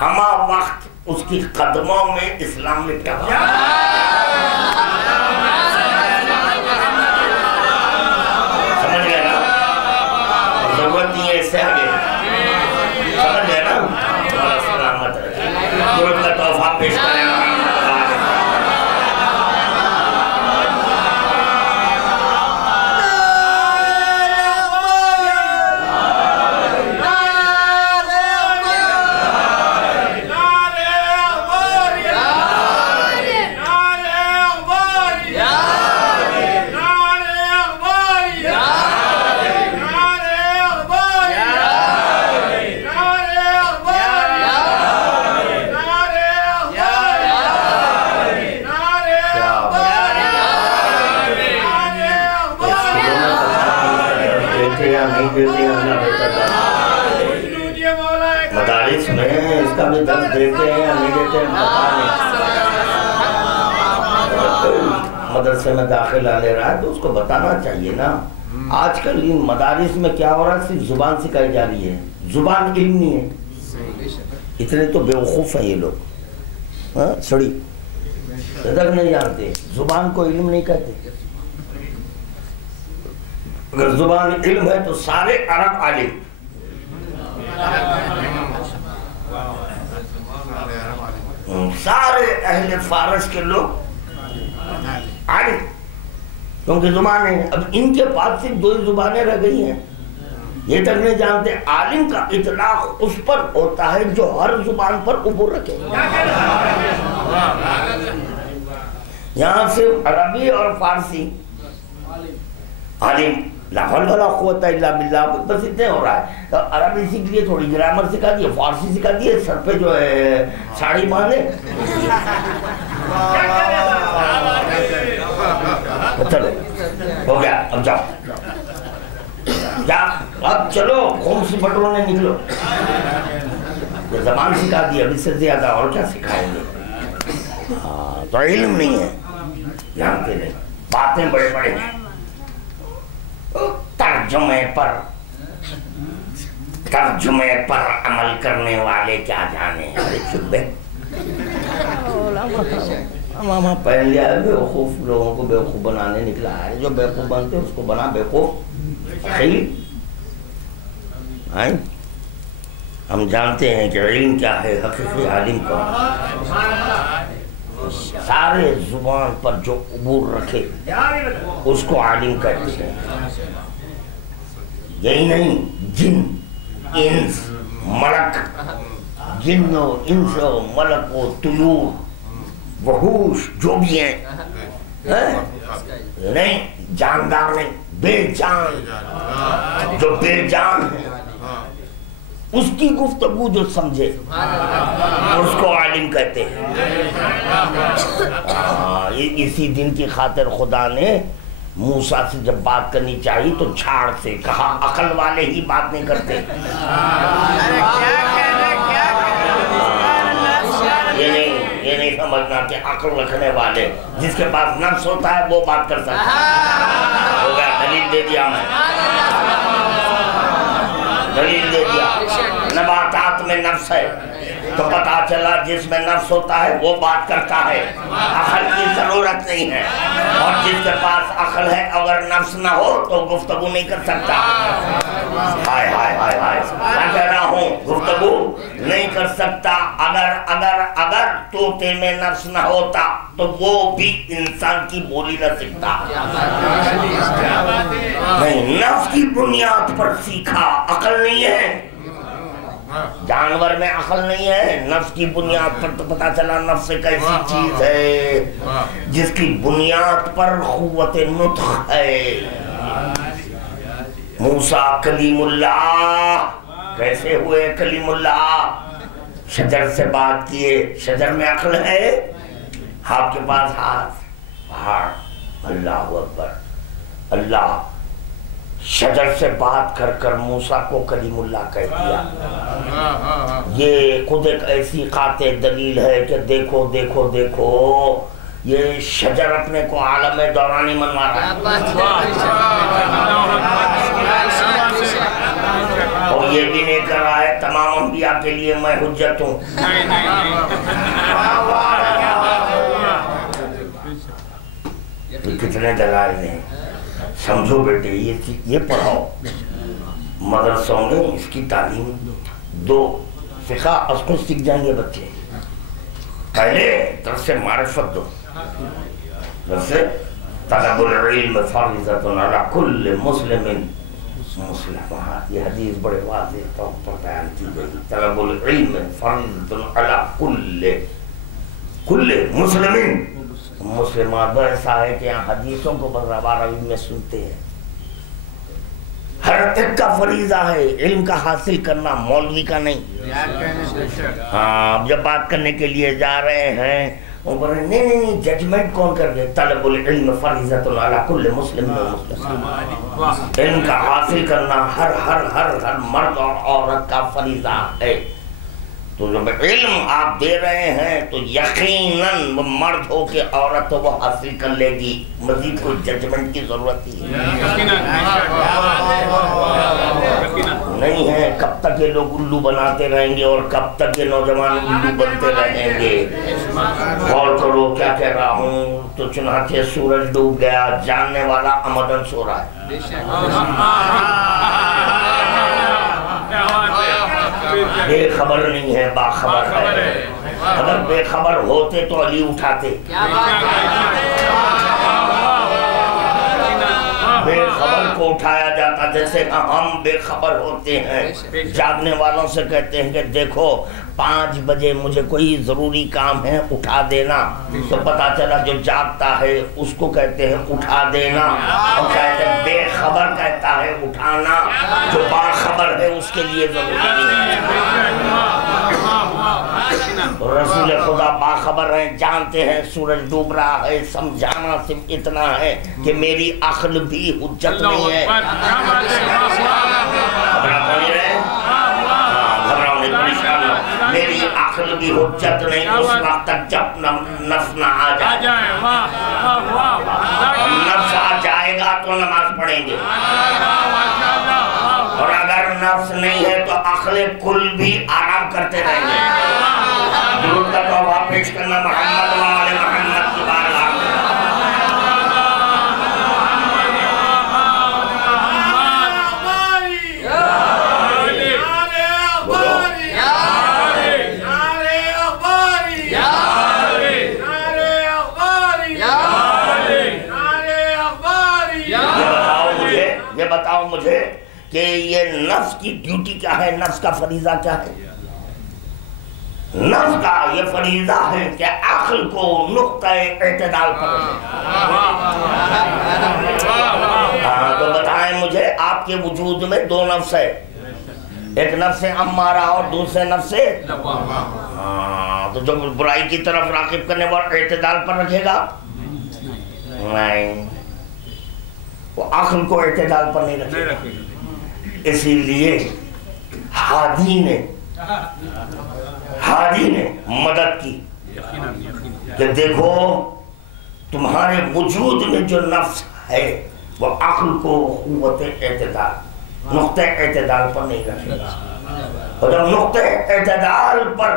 ہما وقت اس کی قدموں میں اسلام لکھا ہوا۔ سمجھ گئے نا؟ ضرورت نہیں ہے اس سے آگے، سمجھ گئے نا؟ اللہ سلامت رکھے، درود کا تحفہ پیش کریں۔ مدارس میں اس کا بھی درس دیتے ہیں یا نہیں دیتے ہیں پتہ نہیں۔ مدرسے میں داخلہ لے رہا ہے تو اس کو بتانا چاہیے نا۔ آج کل ان مدارس میں کیا ہو رہا ہے، صرف زبان سکھائی جا رہی ہے، زبان علم نہیں ہے۔ اتنے تو بیوقوف ہیں یہ لوگ، سڑی صدق نہیں جانتے، زبان کو علم نہیں کہتے۔ اگر زبان علم ہے تو سارے عرب عالم، سارے اہل فارس کے لوگ عالم، کیونکہ زبانیں اب ان کے پاس صرف 2 زبانیں رہ گئی ہیں۔ یہ تک نہیں جانتے عالم کا اطلاق اس پر ہوتا ہے جو ہر زبان پر عبور رکھے۔ یہاں صرف عربی اور فارسی عالم، لا حول ولا قوت الا باللہ، بس اتنے ہو رہا ہے۔ عربی سیکھ لیے، تھوڑی گرامر سکھا دیے، فارسی سکھا دیے، سر پہ جو ہے ساڑی باندھے، چلو ہو گیا، اب جاؤ اب چلو، قوم سے بٹونے نکلو۔ زبان سکھا دی، اب اس سے زیادہ اور کیا سکھائیں گے؟ تو علم نہیں ہے، جانتے نہیں، باتیں بڑے بڑے ہیں، ترجمے پر عمل کرنے والے کیا جانے ہیں۔ ارے چپ بے، ماما پہن لیا ہے، بیوقوف لوگوں کو بیوقوف بنانے نکلا ہے، جو بیوقوف بنتے اس کو بنا بیوقوف۔ ہم جانتے ہیں کہ علم کیا ہے، حقیقی عالم کو سارے زبان پر جو عبور رکھے اس کو عالم کہتے ہیں۔ یہی نہیں، جن، انس، ملک، جن و انس و ملک و طیور وحوش جو بھی ہیں، نہیں جاندار نہیں، بے جان، جو بے جان ہے اس کی گفتگو جو سمجھے اس کو عالم کہتے ہیں۔ اسی دن کی خاطر خدا نے موسیٰ سے جب بات کرنی چاہیے تو جھاڑ سے کہا، عقل والے ہی بات نہیں کرتے۔ یہ نہیں سمجھنا کہ عقل رکھنے والے، جس کے پاس نفس ہوتا ہے وہ بات کر سکتا ہے۔ ہو گیا، دلیل دے دیا میں، دلیل دے دیا۔ نباتات میں نفس ہے تو پتا چلا جس میں نفس ہوتا ہے وہ بات کرتا ہے، عقل کی ضرورت نہیں ہے۔ اور جس کے پاس عقل ہے اگر نفس نہ ہو تو گفتگو نہیں کر سکتا۔ ہائے ہائے ہائے ہائے، میں کہہ رہا ہوں گفتگو نہیں کر سکتا۔ اگر طوطے میں نفس نہ ہوتا تو وہ بھی انسان کی بولی نہ سیکھتا۔ نہیں، نفس کی بنیاد پر سیکھا، عقل نہیں ہے۔ جانور میں عقل نہیں ہے، نفس کی بنیاد پر تو پتا چلا نفس ایک ایسی چیز ہے جس کی بنیاد پر قوت نطق ہے۔ موسیٰ کلیم اللہ کیسے ہوئے کلیم اللہ؟ شجر سے بات کیے، شجر میں عقل ہے؟ آپ کے پاس ہاتھ، پہاڑ، اللہ اکبر، اللہ شجر سے بات کر کر موسیٰ کو کلیم اللہ کہہ دیا۔ یہ خود ایک ایسی قاطع دلیل ہے کہ دیکھو دیکھو دیکھو، یہ شجر اپنے کو عالم دورانی منوا رہا ہے، اور یہ بھی نہیں کر رہا ہے تمام انبیاء کے لیے میں حجت ہوں۔ کتنے دلائل ہیں، سمجھو بیٹے، یہ پڑھاؤ مدرسوں میں، اس کی تعلیم دو، فقہ اس کو سیکھ جائیں گے بچے۔ پہلے درس معرفت دو، درس طلب العلم فرضۃ علی کل مسلم مسلمات، یہ حدیث بڑے واضح طور پر بیان کی گئی، طلب العلم فرضۃ علی کل مسلم مسلمان۔ ایسا ہے کہ یہاں حدیثوں کو عربی میں سنتے ہیں، ہر ایک کا فریضہ ہے علم کا حاصل کرنا، مولوی کا نہیں۔ ہاں جب بات کرنے کے لیے جا رہے ہیں وہ بولے نہیں، ججمنٹ کون کر گئے؟ طلب العلم فریضۃ علی کل مسلم مسلم، علم کا حاصل کرنا ہر ہر ہر ہر مرد اور عورت کا فریضہ ہے۔ تو جب علم آپ دے رہے ہیں تو یقیناً وہ مرد ہو کہ عورت ہو وہ حاصل کر لے گی، مزید کوئی ججمنٹ کی ضرورت ہی نہیں ہے۔ کب تک یہ لوگ الو بناتے رہیں گے اور کب تک یہ نوجوان الو بنتے رہیں گے؟ غور کرو کیا کہہ رہا ہوں۔ تو چنانچہ سورج ڈوب گیا، جاننے والا عمدن سو رہا ہے، بے خبر نہیں ہے، باخبر ہے۔ اگر بے خبر ہوتے تو علی اٹھاتے، بے خبر کو اٹھایا جاتا، جیسے ہم بے خبر ہوتے ہیں، جاگنے والوں سے کہتے ہیں کہ دیکھو 5 بجے مجھے کوئی ضروری کام ہے اٹھا دینا، تو پتا چلا جو جاگتا ہے اس کو کہتے ہیں اٹھا دینا، اور کہتے ہیں بے خبر کہتا ہے اٹھانا، جو باخبر ہے اس کے لیے ضروری نہیں ہے۔ رسول خدا باخبر ہیں، جانتے ہیں سورج ڈوب رہا ہے، سمجھانا صرف اتنا ہے کہ میری عقل بھی حجت نہیں ہے۔ میری عقل بھی حجت نہیں اس وقت تک جب نفس نہ آ جائے۔ نفس آ جائے گا تو نماز پڑھیں گے، اور اگر نفس نہیں ہے تو عقل کل بھی آرام کرتے رہیں گے۔ درود کا تحفہ پیش کرنا محمد و آل محمد کی بارگاہ میں۔ یہ بتاؤ مجھے کہ یہ نفس کی ڈیوٹی کیا ہے، نفس کا فریضہ کیا ہے؟ نفس کا یہ فریضہ ہے کہ عقل کو نقطہ اعتدال پر رکھے۔ تو بتائیں مجھے، آپ کے وجود میں 2 نفس ہے، ایک نفس امارہ اور دوسرے نفس تو جو برائی کی طرف راغب کرنے والا اعتدال پر رکھے گا؟ نہیں، وہ عقل کو اعتدال پر نہیں رکھے گا۔ اسی لیے ہادی نے مدد کی کہ دیکھو تمہارے وجود میں جو نفس ہے وہ عقل کو قوت اعتدال، نقطہ اعتدال پر نہیں رکھے گا، اور جب نقطہ اعتدال پر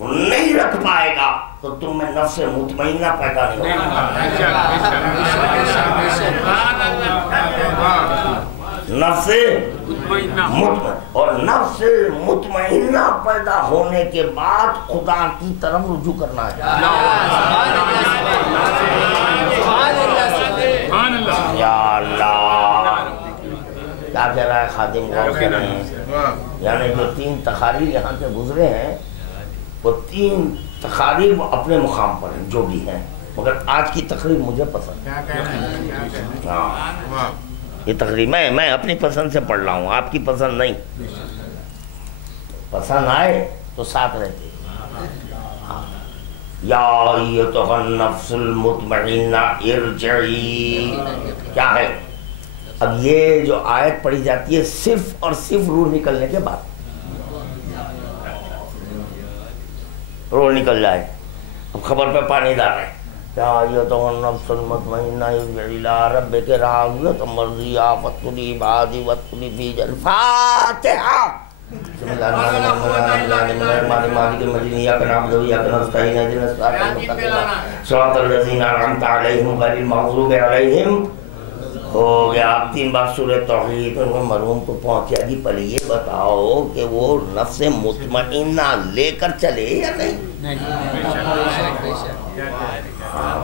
نہیں رکھ پائے گا تو تم میں نفس مطمئنہ پیدا نہیں ہوگا۔ نفس مطمئنہ، اور نفس مطمئنہ پیدا ہونے کے بعد خدا کی طرف رجوع کرنا ہے۔ یا اللہ، کیا کہہ رہا ہے خادم غور کریں، یعنی جو 3 تقاریر یہاں سے گزرے ہیں وہ 3 تقاریر وہ اپنے مقام پر ہیں جو بھی ہیں، مگر آج کی تقریر مجھے پسند ہے۔ ہاں یہ تقریر میں اپنی پسند سے پڑھ رہا ہوں، آپ کی پسند نہیں، پسند آئے تو ساتھ رہتے۔ یا ایتھا النفس المطمئنہ ارجعی، کیا ہے؟ اب یہ جو آیت پڑھی جاتی ہے صرف اور صرف روح نکلنے کے بعد، روح نکل جائے، اب خبر پہ پانی ڈال رہے ہیں، یا ایتھا النفس المطمئنہ ارجعی الی ربک راضیۃ مرضیہ فادخلی عبادی وادخلی فی جنتی۔ فاتحہ۔ بسم اللہ الرحمن الرحیم مالک یوم الدین ایاک نعبد و ایاک نستعین اهدنا الصراط المستقیم صراط الذین انعمت علیہم غیر المغضوب علیہم۔ ہو گیا، آپ 3 بار سورہ توحید مرحوم کو پہنچا جی۔ پہلے یہ بتاؤ کہ وہ نفس مطمئنہ لے کر چلے یا نہیں؟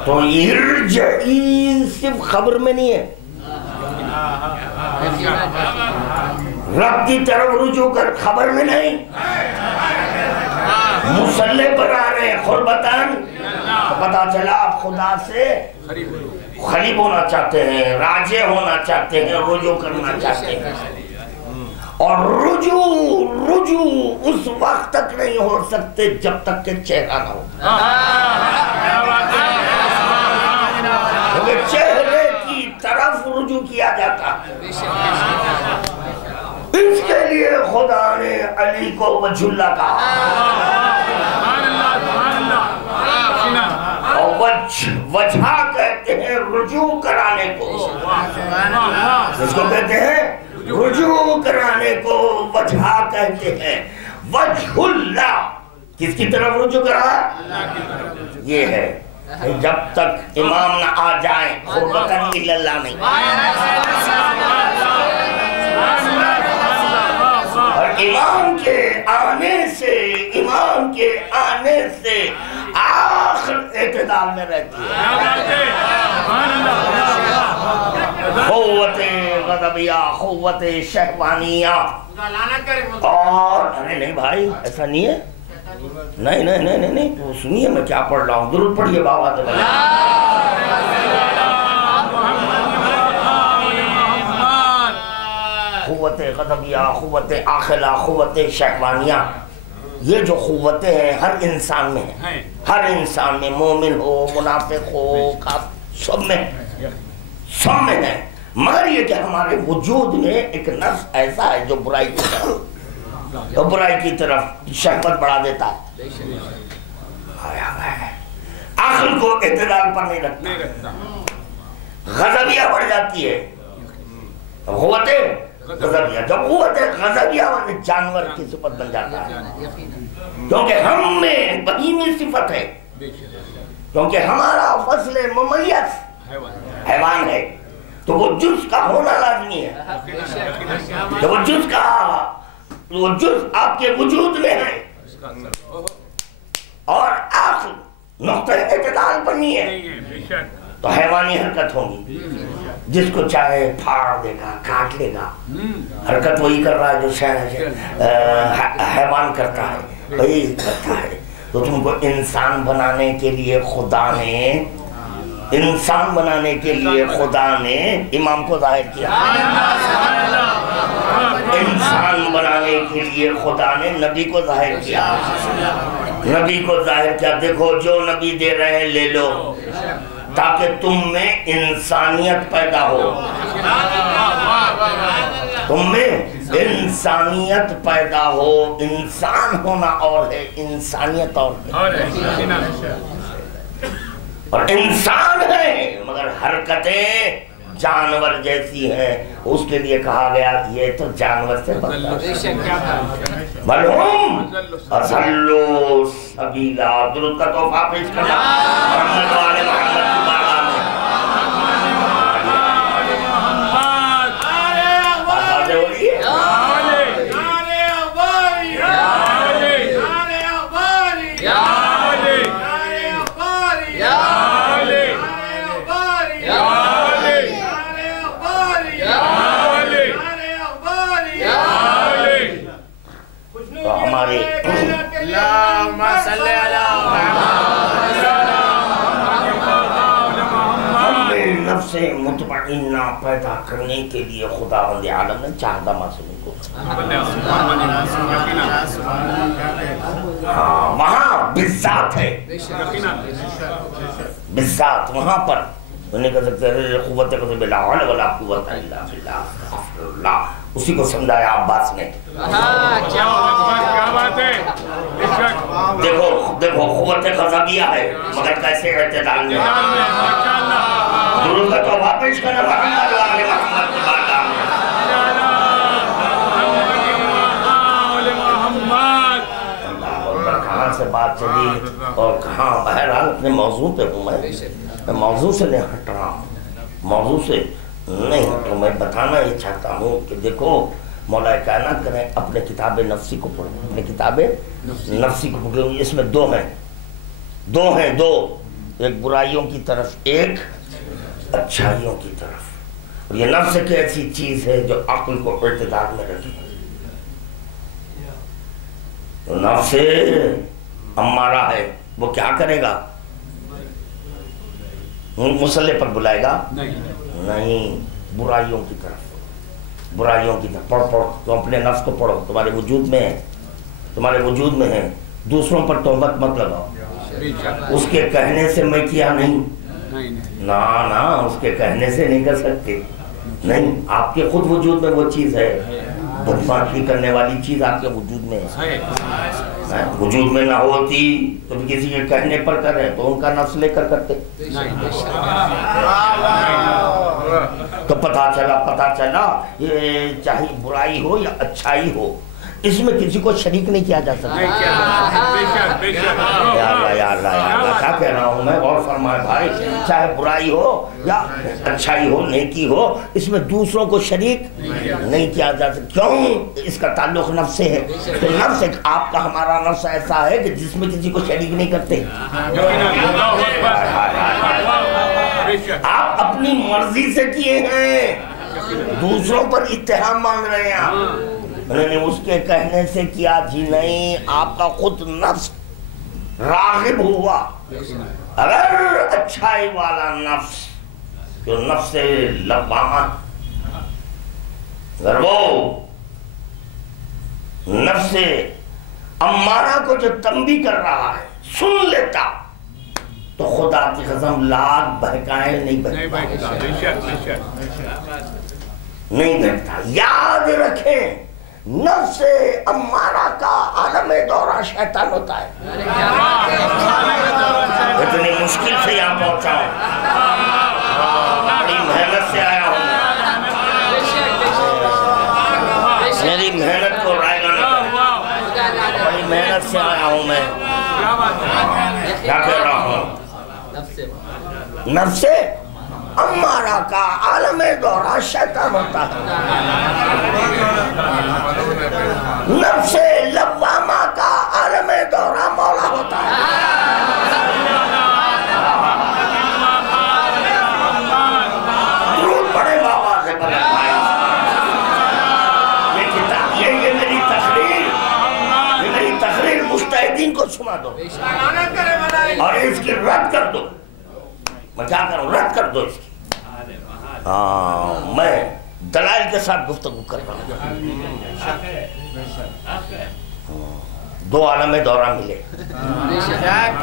تو ارجعی صرف خبر میں نہیں ہے، رب کی طرف رجوع کر، خبر میں نہیں۔ مصلح پر آ رہے ہیں قربتاً، تو پتا چلا آپ خدا سے قریب ہونا چاہتے ہیں، راجع ہونا چاہتے ہیں، رجوع کرنا چاہتے ہیں۔ اور رجوع اس وقت تک نہیں ہو سکتے جب تک کہ چہرہ نہ ہو، کیونکہ چہرے کی طرف رجوع کیا جاتا ہے۔ اس کے لیے خدا نے علی کو وجہ اللہ کہا، اور وجہ کہتے ہیں رجوع کرانے کو، اس کو کہتے ہیں رجوع کرانے کو وجہ کہتے ہیں۔ وجہ اللہ کس کی طرف رجوع کرا؟ یہ ہے جب تک امام نہ آ جائیں قربتاً الی اللہ نہیں، اور امام کے آنے سے آخر اعتدال میں رہتی ہے۔ قوت غضبیہ، قوت شہوانیہ، اور نہیں بھائی ایسا نہیں ہے، نہیں تو سنیے میں کیا پڑھ رہا ہوں، درود پڑھیے بابا سے بھائی۔ قوت غضبیہ، قوت عاقلہ، قوت شہوانیہ، یہ جو قوتیں ہیں ہر انسان میں ہیں، ہر انسان میں، مومن ہو منافق ہو سب میں ہیں، مگر یہ کہ ہمارے وجود میں ایک نفس ایسا ہے جو برائی کی طرف شہوت بڑھا دیتا ہے، عقل کو اعتدال پر نہیں رکھتا، غضبیہ بڑھ جاتی ہے، قوت غضبیہ، جب قوت غضبیہ والے جانور کی صفت بن جاتا ہے، کیونکہ ہم میں بہیمی صفت ہے، کیونکہ ہمارا فصل ممیز حیوان ہے، تو وہ جز کا ہونا لازمی ہے، تو وہ جز آپ کے وجود میں ہے، اور عقل نقطہ اعتدال پر نہیں ہے، تو حیوانی حرکت ہوگی، جس کو چاہے پھاڑ دے گا، کاٹ لے گا، حرکت وہی کر رہا ہے جو حیوان کرتا ہے، وہی کرتا ہے۔ تو تم کو انسان بنانے کے لیے خدا نے امام کو ظاہر کیا، انسان بنانے کے لیے خدا نے نبی کو ظاہر کیا، دیکھو جو نبی دے رہے ہیں لے لو، تاکہ تم میں انسانیت پیدا ہو، انسان ہونا اور ہے، انسانیت اور ہے، اور انسان ہے مگر حرکتیں جانور جیسی ہیں، اس کے لیے کہا گیا یہ تو جانور سے معلوم۔ اصلو سبیلا، درود کا تحفہ پیش کرنا محمد والے محمد کی بارگاہ میں۔ بات ہو رہی ہے؟ مطمئنہ پیدا کرنے کے لیے خداوند عالم نے چاہتا معصوم کو. ہاں وہاں بالذات ہے, بالذات وہاں پر انہیں کہہ سکتے ہیں قوت قدر لا حول ولا قوت الا باللہ, اسی کو سمجھایا عباس نے. کیا بات ہے, دیکھو قوت غضبیہ ہے مگر کیسے اعتدال میں. درود کا توبہ پیش کرنا محمد وآل محمد کے بعد کہاں سے بات چلی اور کہاں. بہرحال اپنے موضوع پہ ہوں میں موضوع سے نہیں ہٹ رہا ہوں, موضوع سے نہیں ہٹ رہا. میں بتانا یہ چاہتا ہوں کہ دیکھو مولا کائنات کریں اپنے کتاب نفسی کو پڑھو, اپنے کتاب نفسی کو پڑھو. اس میں دو ہیں, ایک برائیوں کی طرف, ایک اچھائیوں کی طرف. اور یہ نفس ایک ایسی چیز ہے جو عقل کو اعتدال میں رکھے. تو نفس امارہ ہے, وہ کیا کرے گا؟ مصلے پر بلائے گا نہیں, برائیوں کی طرف. پڑھو تو اپنے نفس کو پڑھو, تمہارے وجود میں ہے. دوسروں پر تہمت مت لگاؤ. اس کے کہنے سے میں کیا نہیں, نا اس کے کہنے سے نہیں کر سکتے. نہیں, آپ کے خود وجود میں وہ چیز ہے, بدماشی کرنے والی چیز آپ کے وجود میں ہے. وجود میں نہ ہوتی تو بھی کسی کے کہنے پر کریں تو ان کا نفس لے کر کرتے. تو پتہ چلا یہ چاہے برائی ہو یا اچھائی ہو, اس میں کسی کو شریک نہیں کیا جا سکتا. یا اللہ کیا کہہ رہا ہوں میں, غور فرمائے بھائی. چاہے برائی ہو یا اچھائی ہو, نیکی ہو, اس میں دوسروں کو شریک نہیں کیا جا سکتا. کیوں؟ اس کا تعلق نفس سے ہے. تو نفس ایک آپ کا ہمارا نفس ایسا ہے کہ جس میں کسی کو شریک نہیں کرتے. آپ اپنی مرضی سے کیے ہیں, دوسروں پر اتہام مانگ رہے ہیں. انہوں نے اس کے کہنے سے کیا جی نہیں, آپ کا خود نفس راغب ہوا. اگر اچھائی والا نفس جو نفس لوامہ, اگر وہ نفس امارہ کو جو تنبیہ کر رہا ہے سن لیتا تو خدا کی قسم لاکھ بہکائیں نہیں بہکتا. یاد رکھیں نفس امارہ کا عالم دورہ شیطان ہوتا ہے. اتنی مشکل سے یہاں پہنچا ہوں, بڑی محنت سے آیا ہوں, میری محنت کو رائے گا نہ, بڑی محنت سے آیا ہوں میں. کیا کہہ رہا ہوں؟ نفس امارہ کا عالم دورہ شیطان ہوتا ہے. نفس لوامہ کا عالم دورہ مولا ہوتا ہے. درود پڑھے بابا سے بلند بھائی. یہ کتاب, یہ میری تقریر مجتہدین کو سنا دو اور اس کی رد کر دو. میں کیا کروں, رد کر دو اس کی. میں دلائل کے ساتھ گفتگو کر رہا ہوں. دو عالم دورہ ملے,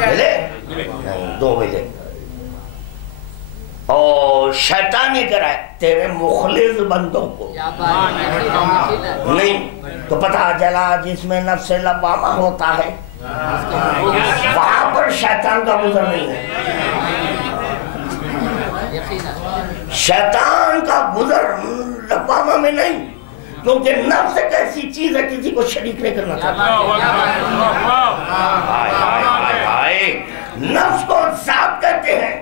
نہیں دو ملے, اور شیطان یہ کرائے تیرے مخلص بندوں کو نہیں. تو پتہ چلا جس میں نفس لوامہ ہوتا ہے وہاں پر شیطان کا گزر نہیں ہے. شیطان کا گزر لوامہ میں نہیں, کیونکہ نفس ایک ایسی چیز ہے کسی کو شریک نہیں کرنا چاہتا. نفس کو ذات کہتے ہیں.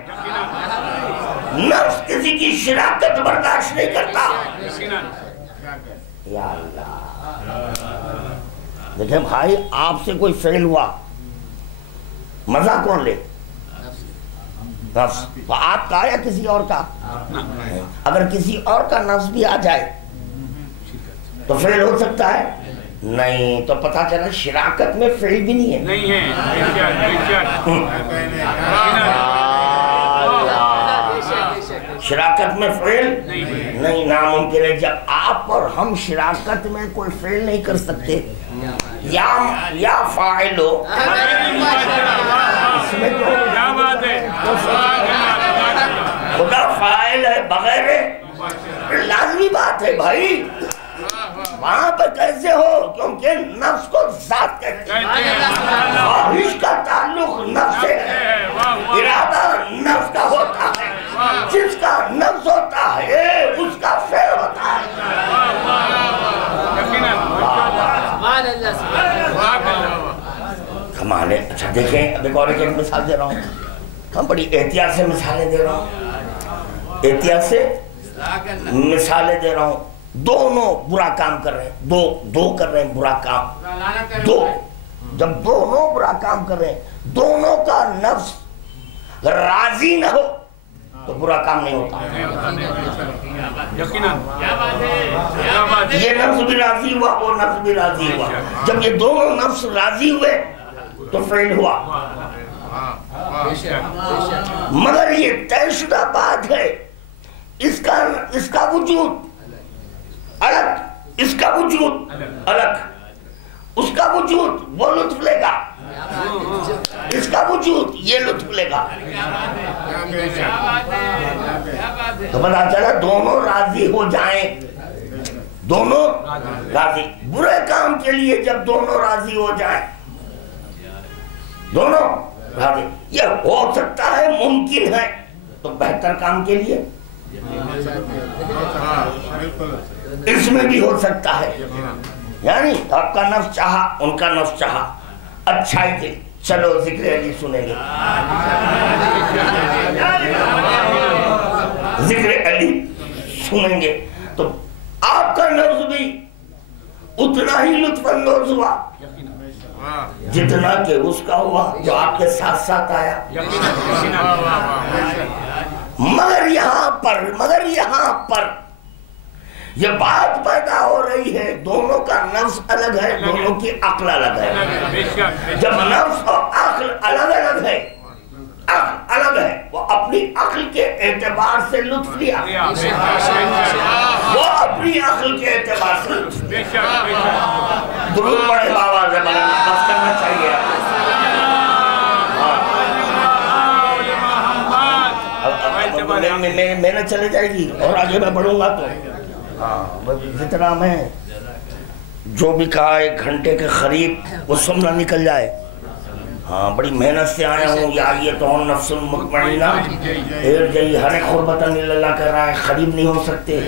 نفس کسی کی شراکت برداشت نہیں کرتا. یا اللہ, دیکھیں بھائی, آپ سے کوئی فعل ہوا, مزہ کون لے؟ نفس. تو آپ کا یا کسی اور کا؟ اگر کسی اور کا نفس بھی آ جائے تو فعل ہو سکتا ہے؟ نہیں. تو پتہ چلا شراکت میں فعل بھی نہیں ہے. شراکت میں فعل نہیں ناممکن ہے. جب آپ اور ہم شراکت میں کوئی فعل نہیں کر سکتے یا فاعل ہو اس میں تو خدا فاعل ہے بغیر لازمی بات ہے بھائی. وہاں پہ کیسے ہو کیونکہ نفس کو ذات کہتے ہیں. خواہش کا تعلق نفس سے ہے. ارادہ نفس کا ہوتا ہے. جس کا نفس ہوتا ہے اس کا فعل ہوتا ہے. کمال ہے. اچھا دیکھیں اب ایک اور ایک مثال دے رہا ہوں. ہم بڑی احتیاط سے مثالیں دے رہا ہوں. احتیاط سے مثالیں دے رہا ہوں. دونوں برا کام کر رہے ہیں. دو کر رہے ہیں برا کام. جب دونوں برا کام کر رہے ہیں دونوں کا نفس راضی نہ ہو تو برا کام نہیں ہوتا. یہ نفس بھی راضی ہوا وہ نفس بھی راضی ہوا. جب یہ دونوں نفس راضی ہوئے تو فعل ہوا. مگر یہ طے شدہ بات ہے اس کا وجود الگ, اس کا وجود الگ. اس کا وجود وہ لطف لے گا, اس کا وجود یہ لطف لے گا. تو پتا چلا دونوں راضی ہو جائیں. دونوں راضی برے کام کے لیے جب دونوں راضی ہو جائیں دونوں راضی. یہ ہو سکتا ہے ممکن ہے تو بہتر کام کے لیے اس میں بھی ہو سکتا ہے. یعنی آپ کا نفس چاہا ان کا نفس چاہا اچھائی کے چلو ذکر علی سنیں گے. ذکر علی سنیں گے تو آپ کا نفس بھی اتنا ہی لطف اندوز ہوا جتنا کہ اس کا ہوا جو آپ کے ساتھ ساتھ آیا. مگر یہاں پر یہ بات پیدا ہو رہی ہے دونوں کا نفس الگ ہے دونوں کی عقل الگ ہے. جب نفس اور عقل الگ ہے وہ اپنی عقل کے اعتبار سے لطف لیا. وہ اپنی عقل کے اعتبار سے لطف لیا. درود پڑھے بابا سے بس کرنا چاہیے. محنت چلے جائے گی اور آگے میں بڑھوں گا تو جتنا میں جو بھی کہا 1 گھنٹے کے قریب وہ سمجھنا نکل جائے. ہاں بڑی محنت سے آیا ہوں. یا یہ تو نفس المطمئنہ ارجعی ہر قربتاً اللہ کہہ رہا ہے. قریب نہیں ہو سکتے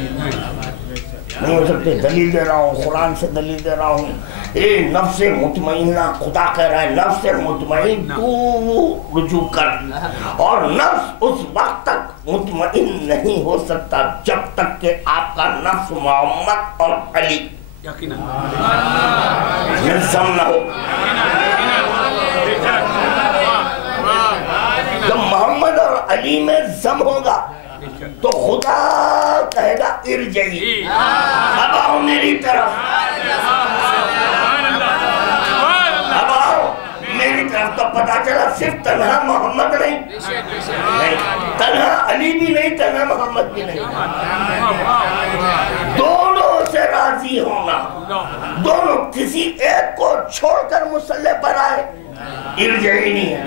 دلیل دے رہا ہوں قرآن سے دلیل دے رہا ہوں. اے نفس مطمئنہ خدا کہہ رہا ہے نفس مطمئن تو رجوع کر. اور نفس اس وقت تک مطمئن نہیں ہو سکتا جب تک کہ آپ کا نفس محمد اور علی ملزم نہ ہو. جب محمد اور علی میں ضم ہوگا تو خدا کہے گا ارجعی اب آؤ میری طرف. اب آؤ میری طرف. تو پتا چلا صرف تنہا محمد نہیں تنہا علی بھی نہیں تنہا محمد بھی نہیں. دونوں سے راضی ہونا. دونوں کسی ایک کو چھوڑ کر مصلی پر آئے ارجعی نہیں ہے.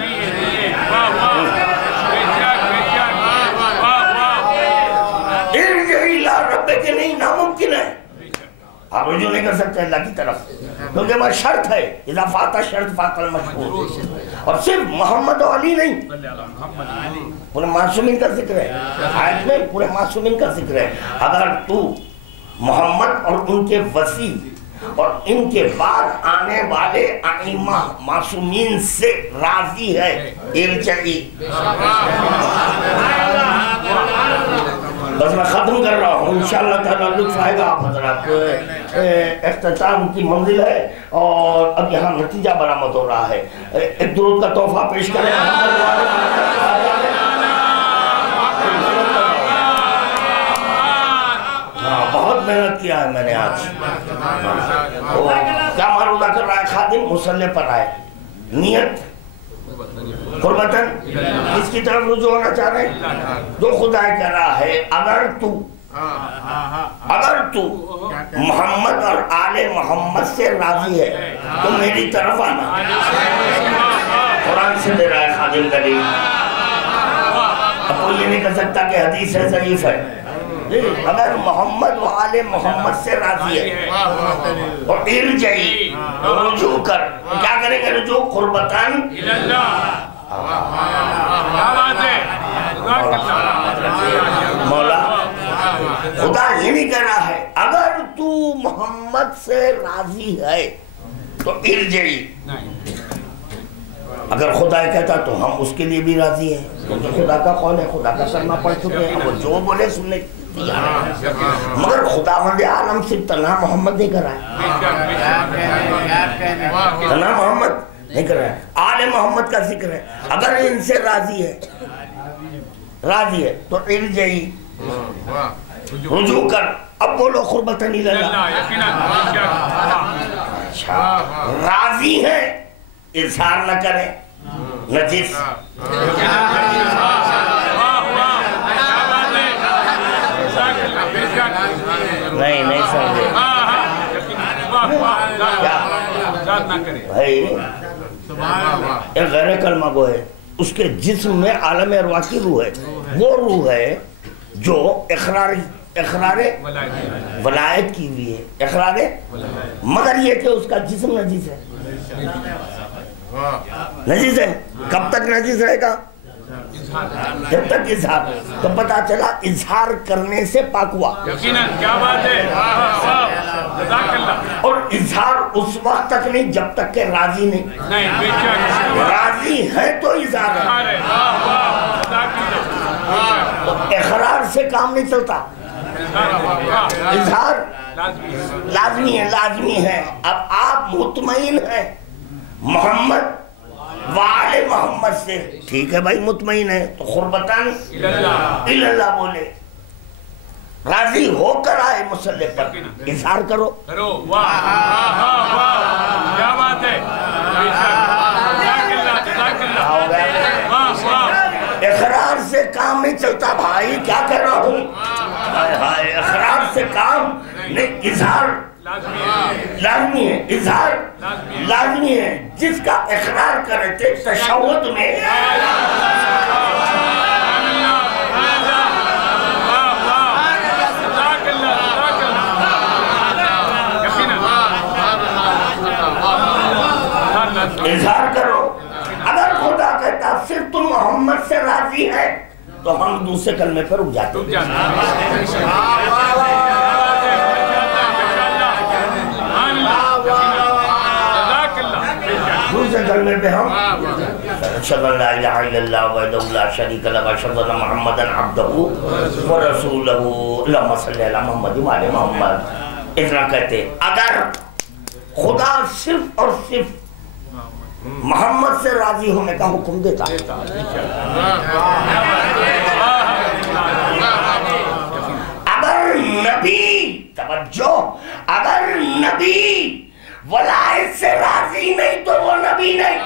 ارجعی لا رب کے نہیں ناممکن ہے. آپ رجوع نہیں کر سکتے اللہ کی طرف کیونکہ وہ شرط ہے. اذا فات شرط فات المشہور. اور صرف محمد و علی نہیں پورے معصومین کا ذکر ہے. آیت میں پورے معصومین کا ذکر ہے. اگر تو محمد اور ان کے وسیع اور ان کے بعد آنے والے ائمہ معصومین سے راضی ہے ارجعی. بس میں ختم کر رہا ہوں. انشاءاللہ تعالیٰ لطف آئے گا آپ حضرات. اختتام کی منزل ہے اور اب یہاں نتیجہ برآمد ہو رہا ہے. ایک درود کا تحفہ پیش کریں. بہت محنت کیا ہے میں نے آج. کیا معروضہ کر رہا ہے خادم؟ مصلی پر آئے. نیت قربتاً اس کی طرف رجوع ہونا چاہ رہے ہیں جو خدا کہہ رہا ہے اگر تو محمد اور آل محمد سے راضی ہے تو میری طرف آنا. قرآن سے دے رہا ہے خادم کلیم. اب کوئی یہ نہیں کہہ سکتا کہ حدیث ہے ضعیف ہے. اگر محمد و آل محمد سے راضی ہے اور ارجعی رجوع کر کیا کریں گے رجوع قربتاً مولا خدا یہ نہیں کہہ رہا ہے اگر تو محمد سے راضی ہے تو ارجعی. اگر خدا کہتا تو ہم اس کے لیے بھی راضی ہیں کیونکہ خدا کا قول ہے خدا کا کلمہ پڑھ چکے ہیں وہ جو بولے سننے مگر خداوند عالم صرف تنہا محمد نہیں کر رہا ہے تنہا محمد نہیں کر رہا ہے آل محمد کا ذکر ہے. اگر ان سے راضی ہے تو ارجعی رجوع کر. اب بولو قربتاً الی اللہ. اچھا راضی ہیں اظہار نہ کریں نجس نہیں سمجھے بھائی ایک غیر کلمہ گو ہے اس کے جسم میں عالم ارواح کی روح ہے وہ روح ہے جو اقرار ولایت کی ہوئی ہے اقرار مگر یہ کہ اس کا جسم نجس ہے کب تک نجس رہے گا جب تک اظہار. تو پتا چلا اظہار کرنے سے پاک ہوا کیا بات ہے اور اظہار اس وقت تک نہیں جب تک کہ راضی نہیں راضی ہے تو اظہار ہے. تو اقرار سے کام نہیں چلتا اظہار لازمی ہے. اب آپ مطمئن ہیں محمد وآل محمد سے ٹھیک ہے بھائی مطمئن ہے تو قربتاً الی اللہ بولے راضی ہو کر آئے مسلح پر اظہار کرو. کیا بات ہے اقرار سے کام نہیں چلتا بھائی کیا کر رہا ہوں اقرار سے کام نہیں اظہار لازمی ہے اظہار لازمی ہے. جس کا اقرار کرے تھے تشہد میں اظہار کرو. اگر خدا کہتا صرف تم محمد سے راضی ہے تو ہم دوسرے کلمے پر رک جاتے ہیں. دوسرے کلمے پہ ہم اشہد ان لا الہ الا اللہ وحدہ لا شریک لہ واشہد ان محمدا عبدہ ورسولہ اللہم صلی علی محمد وعلی محمد اتنا کہتے. اگر خدا صرف اور صرف محمد سے راضی ہونے کا حکم دیتا اگر نبی توجہ اگر نبی ولایت سے راضی نہیں تو وہ نبی نہیں.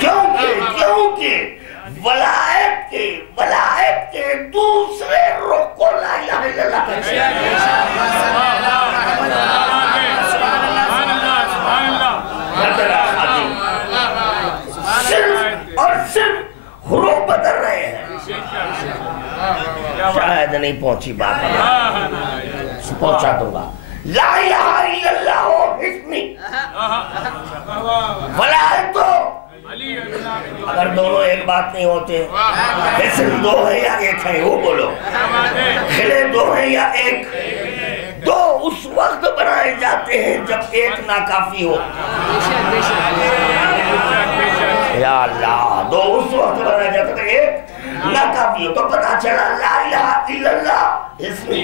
کیونکہ ولایت کے دوسرے رخ کو لا الہ الا اللہ کہتے ہیں. صرف اور صرف حروف بدل رہے ہیں. شاید نہیں پہنچی بات پہنچا دوں گا. لا الہ الا اللہ حسنی ولایت تو اگر دونوں ایک بات نہیں ہوتے حسن دو ہے یا ایک ہے وہ بولو کھلے دو ہیں یا ایک دو اس وقت بنائے جاتے ہیں جب ایک ناکافی ہو. یا اللہ دو اس وقت بنائے جاتے ہیں ایک ناکافی ہو. تو پتا چلا لا الہ الا اللہ حسنی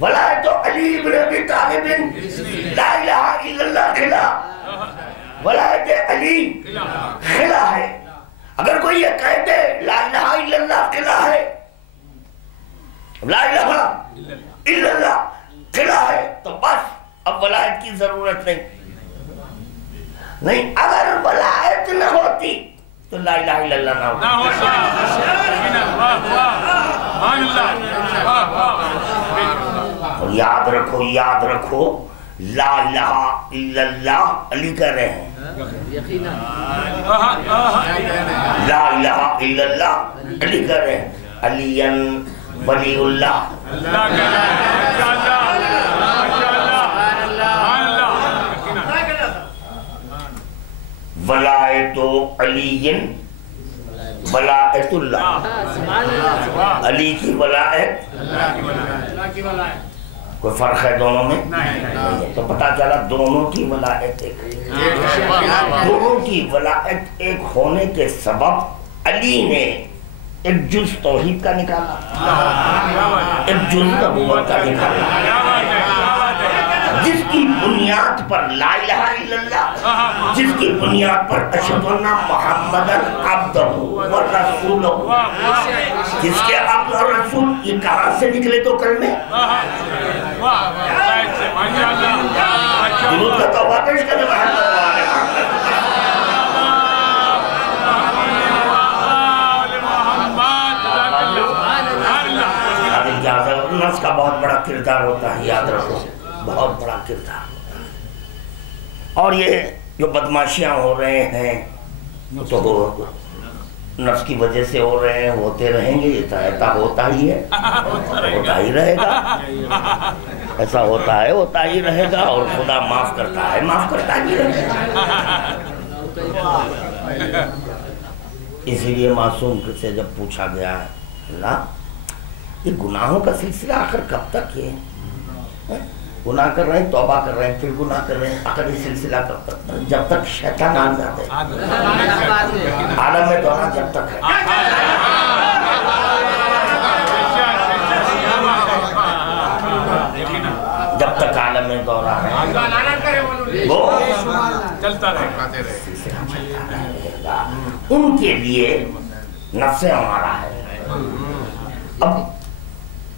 ولایت علی بن ابی طالب لا الہ الا اللہ خلا ولایت علی خلا ہے. اگر کوئی یہ کہتے لا الہ الا اللہ خلا ہے لا الہ الا اللہ قلعہ ہے تو بس اب ولایت کی ضرورت نہیں، اگر ولایت نہ ہوتی تو لا الہ الا اللہ نہ ہوتا۔ اور یاد رکھو لا الہ الا اللہ علی کہہ رہے ہیں، لا الہ الا اللہ علی کہہ رہے ہیں، علی ولی اللہ۔ ولایت علی ولایت اللہ، علی کی ولایت، کوئی فرق ہے دونوں میں؟ تو پتا چلا دونوں کی ولایت ایک ہے، دونوں کی ولایت ایک ہونے کے سبب علی نے ایک جز توحید کا نکالا، ایک جز نبوت کا نکالا، جس کی بنیاد پر لا الہ الا اللہ، جس کی بنیاد پر اشہد ان محمد عبدہ و رسولہ، جس کے عبد اور رسول یہ کہاں سے نکلے تو کلمے؟ درود کا توبہ پیش کرنے محمد نفس کا بہت بڑا کردار ہوتا ہے، یاد رکھو بہت بڑا کردار ہوتا ہے۔ اور یہ جو بدماشیاں ہو رہے ہیں تو نفس کی وجہ سے ہو رہے ہیں، ہوتے رہیں گے، ایسا ہوتا ہی ہے، ہوتا ہی رہے گا، ایسا ہوتا ہی رہے گا، اور خدا معاف کرتا ہی رہے گا۔ اسی لیے معصوم سے جب پوچھا گیا ہے اللہ یہ گناہوں کا سلسلہ آخر کب تک ہے؟ گناہ کر رہے ہیں، توبہ کر رہے ہیں، پھر گناہ کر رہے ہیں، آخر یہ سلسلہ کب تک؟ جب تک شیطان آ جاتے ہیں، عالم میں دورہ جب تک ہے۔ جب تک عالم میں دورہ ہے وہ چلتا رہے گا۔ ان کے لیے نفس ہمارا ہے۔ اب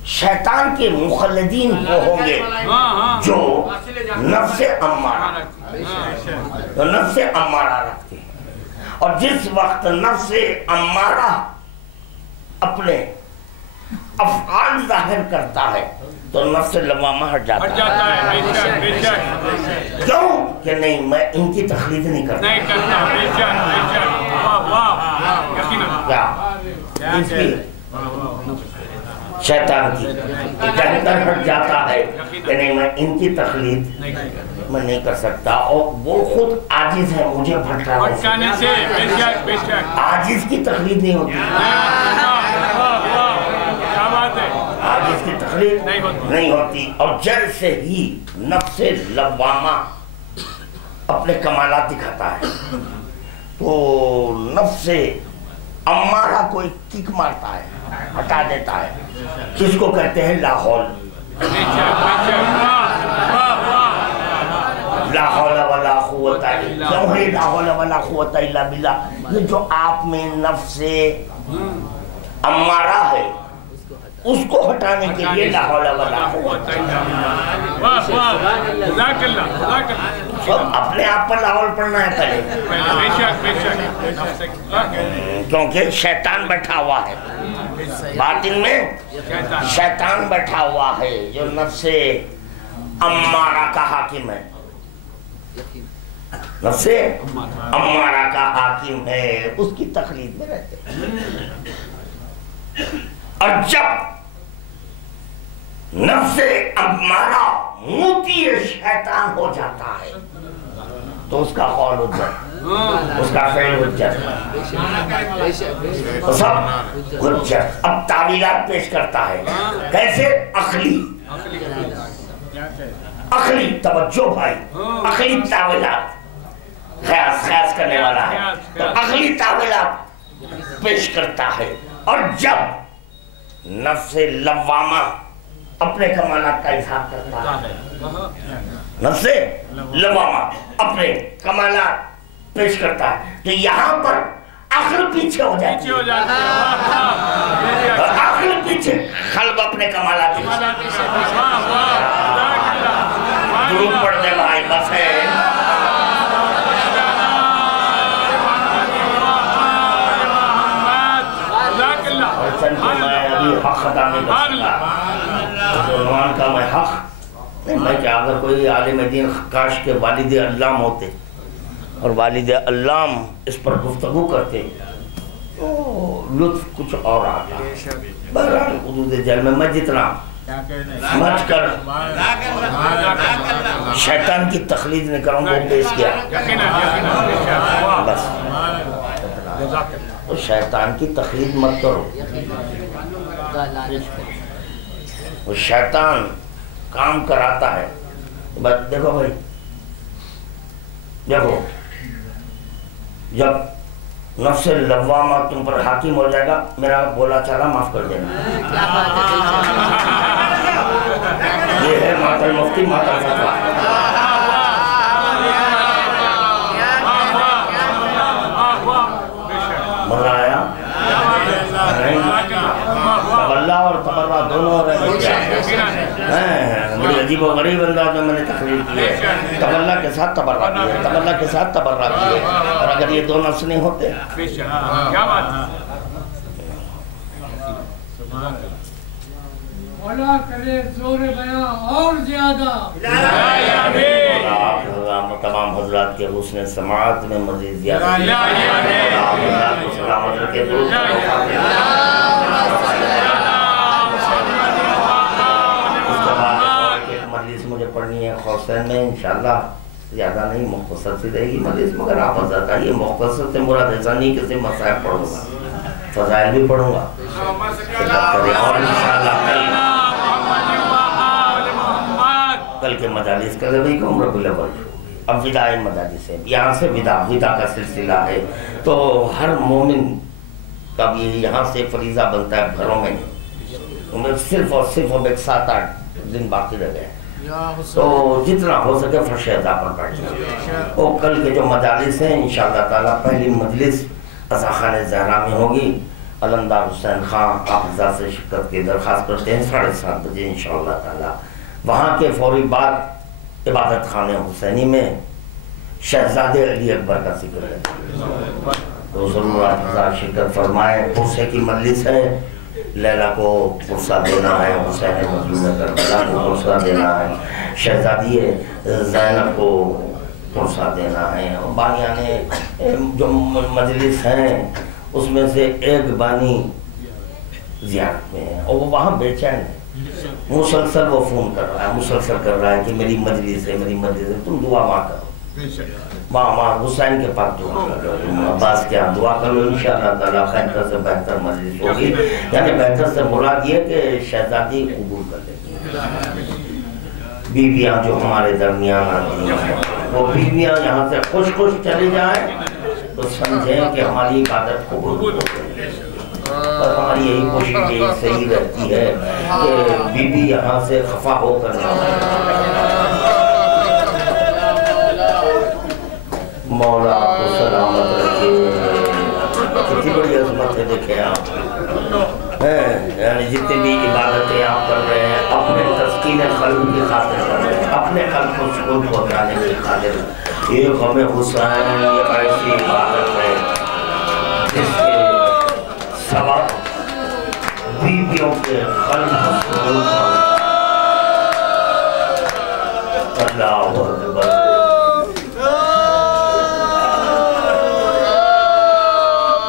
شیطان کے مخلدین وہ ہوں گے جو نفس امارہ رکھتے ہیں، اور جس وقت نفس امارہ اپنے افعال ظاہر کرتا ہے تو نفس لوامہ ہٹ جاتا ہے۔ کیوں کہ نہیں میں ان کی تخلیق نہیں کرتا، اس لیے شیطان کی ڈر ہٹ جاتا ہے کہ نہیں میں ان کی تخلیق میں نہیں کر سکتا، اور وہ خود عاجز ہے مجھے بھٹکانے سے، عاجز کی تخلیق نہیں ہوتی، عاجز کی تخلیق نہیں ہوتی۔ اور جیسے ہی نفس لوامہ اپنے کمالات دکھاتا ہے تو نفس امارہ کو ایک کک مارتا ہے، ہٹا دیتا ہے، جس کو کہتے ہیں لاحول، لا حول ولا قوت الا باللہ۔ کیوں ہے لا حول ولا قوت الا باللہ؟ یہ جو آپ میں نفس امارہ ہے اس کو ہٹانے کے لیے لا حول ولا قوت الا باللہ۔ اپنے آپ پر لا حول پڑھنا ہے پہلے، کیونکہ شیطان بیٹھا ہوا ہے باطن میں، شیطان بیٹھا ہوا ہے جو نفس امارہ کا حاکم ہے، نفس امارہ کا حاکم ہے، اس کی تخلیق میں رہتے ہیں۔ اور جب نفس امارہ موتی شیطان ہو جاتا ہے تو اس کا قول حجت، اس کا فعل حجت، سب حجت۔ اب تعویلات پیش کرتا ہے، کیسے؟ عقلی توجہ بھائی، عقلی تعویلات، خیاس کرنے والا ہے تو عقلی تعویلات پیش کرتا ہے۔ اور جب نفس لوامہ اپنے کمالات کا اظہار کرتا ہے، نفس لوامہ اپنے کمالات پیش کرتا ہے تو یہاں پر عقل پیچھے ہو جاتی ہے، عقل پیچھے، قلب اپنے کمالات درود پڑھ دے بھائی بس ہے اور چند کہ میں ابھی حق ادا نہیں کر سکتا عنوان کا میں حق نہیں میں کہ اگر کوئی عالم دین کاش کے والد علام ہوتے اور والد علام اس پر گفتگو کرتے تو لطف کچھ اور آتا بہرحال حدود جل میں جتنا سمجھ کر شیطان کی تخلید نہیں کروں وہ پیش کیا بس تو شیطان کی تخلید مت کرو وہ شیطان کام کراتا ہے بس دیکھو بھائی دیکھو جب نفس لوامہ تم پر حاکم ہو جائے گا میرا بولا چالا معاف کر دینا یہ ہے ماتل مفتی ماتل فتوہ مزہ آیا تبلہ اور تبرہ دونوں بڑی عجیب و غریب انداز میں نے تقریر کی ہے تبلہ کے ساتھ تبرہ کی ہے تبلہ کے ساتھ تبرہ کی ہے اور اگر یہ دو نفس نہیں ہوتے مولا کرے زور بیان اور زیادہ تمام حضرات کے حسن سماعت میں مزید زیادہ اللہ کو سلامت رکھے مجلس مجھے پڑھنی ہے حسین میں انشاءاللہ زیادہ نہیں مختصر سی رہے گی مجلس مگر آپ حضرت آئیے مختصر سے مراد ایسا نہیں کہ صرف مسائل پڑھوں گا فضائل بھی پڑھوں گا اور انشاءاللہ کل کے مجالس کا ربی کو عمر بالاول اب وداع مجالس ہے یہاں سے وداع کا سلسلہ ہے تو ہر مومن کا بھی یہاں سے فریضہ بنتا ہے گھروں میں صرف اور صرف اب 7-8 دن باقی رہ گئے تو جتنا ہو سکے فرش ادا پر بیٹھنا اور کل کے جو مجالس ہیں انشاءاللہ تعالیٰ پہلی مجلس عزا خان زہرا میں ہوگی علمدار حسین خان آپ حضرات سے شرکت کی درخواست کرتے ہیں 7:30 بجے انشاءاللہ تعالیٰ وہاں کے فوری بعد عبادت خانہ حسینی میں شہزادے علی اکبر کا ذکر ہے تو ضرور آپ حضرات شرکت فرمائیں پرسے کی مجلس ہے لیلہ کو پرسہ دینا ہے حسین مظلوم کربلا کو پرسہ دینا ہے شہزادی زینب کو پرسہ دینا ہے اور بانیان جو مجلس ہیں اس میں سے ایک بانی زیارت میں ہے اور وہ وہاں بے چین ہے مسلسل وہ فون کر رہا ہے مسلسل کر رہا ہے کہ میری مجلس ہے تم دعا ماں کرو ماں حسین کے پاس دعا کرو عباس کے ہاں دعا کرو انشاءاللہ تعالیٰ خیر سے بہتر مجلس ہوگی یعنی بہتر سے مراد یہ کہ شہزادی قبول کر لیتی بیویاں جو ہمارے درمیان آتی ہیں وہ بیویاں یہاں سے خوش خوش چلی جائیں تو سمجھیں کہ ہماری عبادت قبول ہو گئی اور ہماری یہی کوشش یہی صحیح رہتی ہے کہ بی بی یہاں سے خفا ہو کر مولا کو سلامت رکھے کتنی بڑی عظمت ہے دیکھیں آپ یعنی جتنی بھی عبادتیں آپ کر رہے ہیں اپنے تسکین قلب کی خاطر کر رہے ہیں اپنے قلب کو سکون پہنچانے کی خاطر یہ غم حسین یہ ایسی عبادت ہے جس کے سبب بیویوں کے قلب کو سکون اللہ اکبر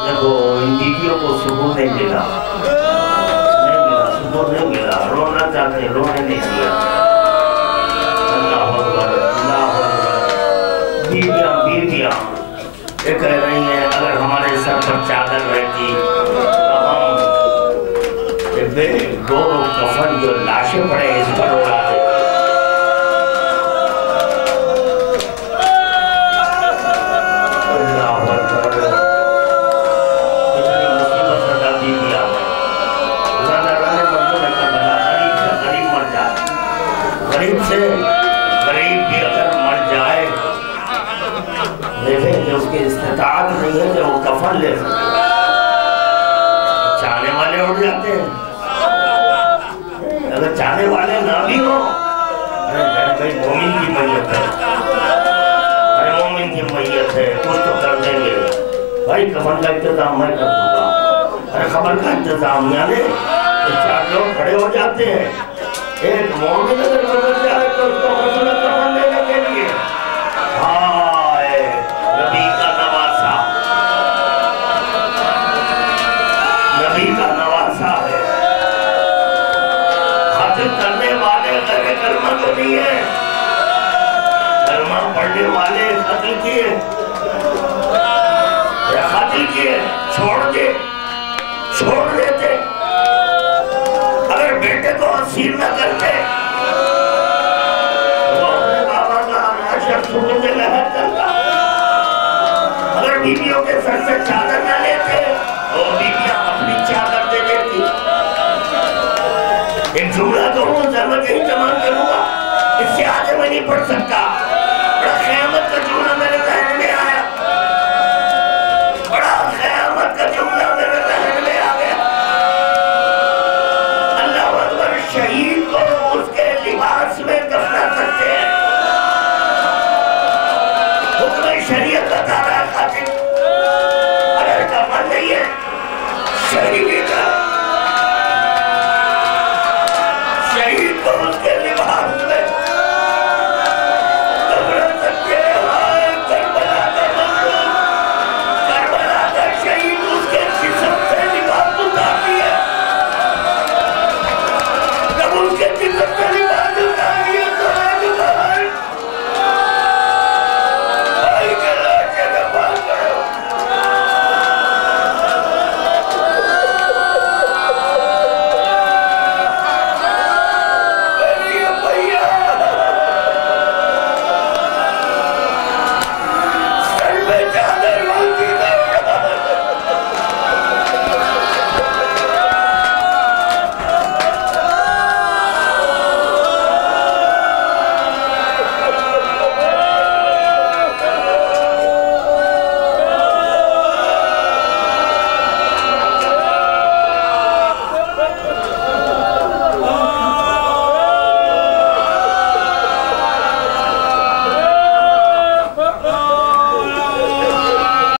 دیکھو ان بیویوں کو سکون نہیں ملا سکون نہیں ملا رونا چاہتے رونے نہیں دیا اللہ اکبر بیویاں یہ کہہ رہی ہیں اگر ہمارے سر پر چادر رہتی بے گور و کفن جو لاشیں پڑے اس پر اڑا دے اللہ اکبر کتنی مصیبت زدہ بیویاں زیادہ رہنے مردوں نے کہا بنا غریب مر جائے غریب سے غریب بھی اگر مر جائے دیکھیں کہ اس کی استطاعت نہیں ہے کہ وہ کفن لے سکتے چاہنے والے اڑ جاتے ہیں اگر چاہنے والے نہ بھی ہو بھائی مومن کی میت ہے، ارے مومن کی میت ہے، کچھ تو کر دیں گے بھائی، کفن کا انتظام میں کر دوں گا، ارے خبر کا انتظام یعنی چار لوگ کھڑے ہو جاتے ہیں، ایک مومن اگر گزر جائے تو اس کو غسل کفن دینے کے لیے ہائے نبی کا نواسا، نبی کا نواسا ہے، قتل کرنے والے غیر کلمہ تو نہیں ہے، کلمہ پڑھنے والے قتل کیے، قتل کیے، چھوڑ دیتے، اگر بیٹے کو اسیر نہ کرتے تو اپنے بابا کا عاشق سکون سے لہر کرتا، اگر بیویوں کے سر سے چادر نہ لیتے تو بیویاں اپنی چادر دے دیتی۔ ایک جملہ کہوں زحمت یہی تمام کروں گا، اس سے آگے میں نہیں پڑھ سکتا،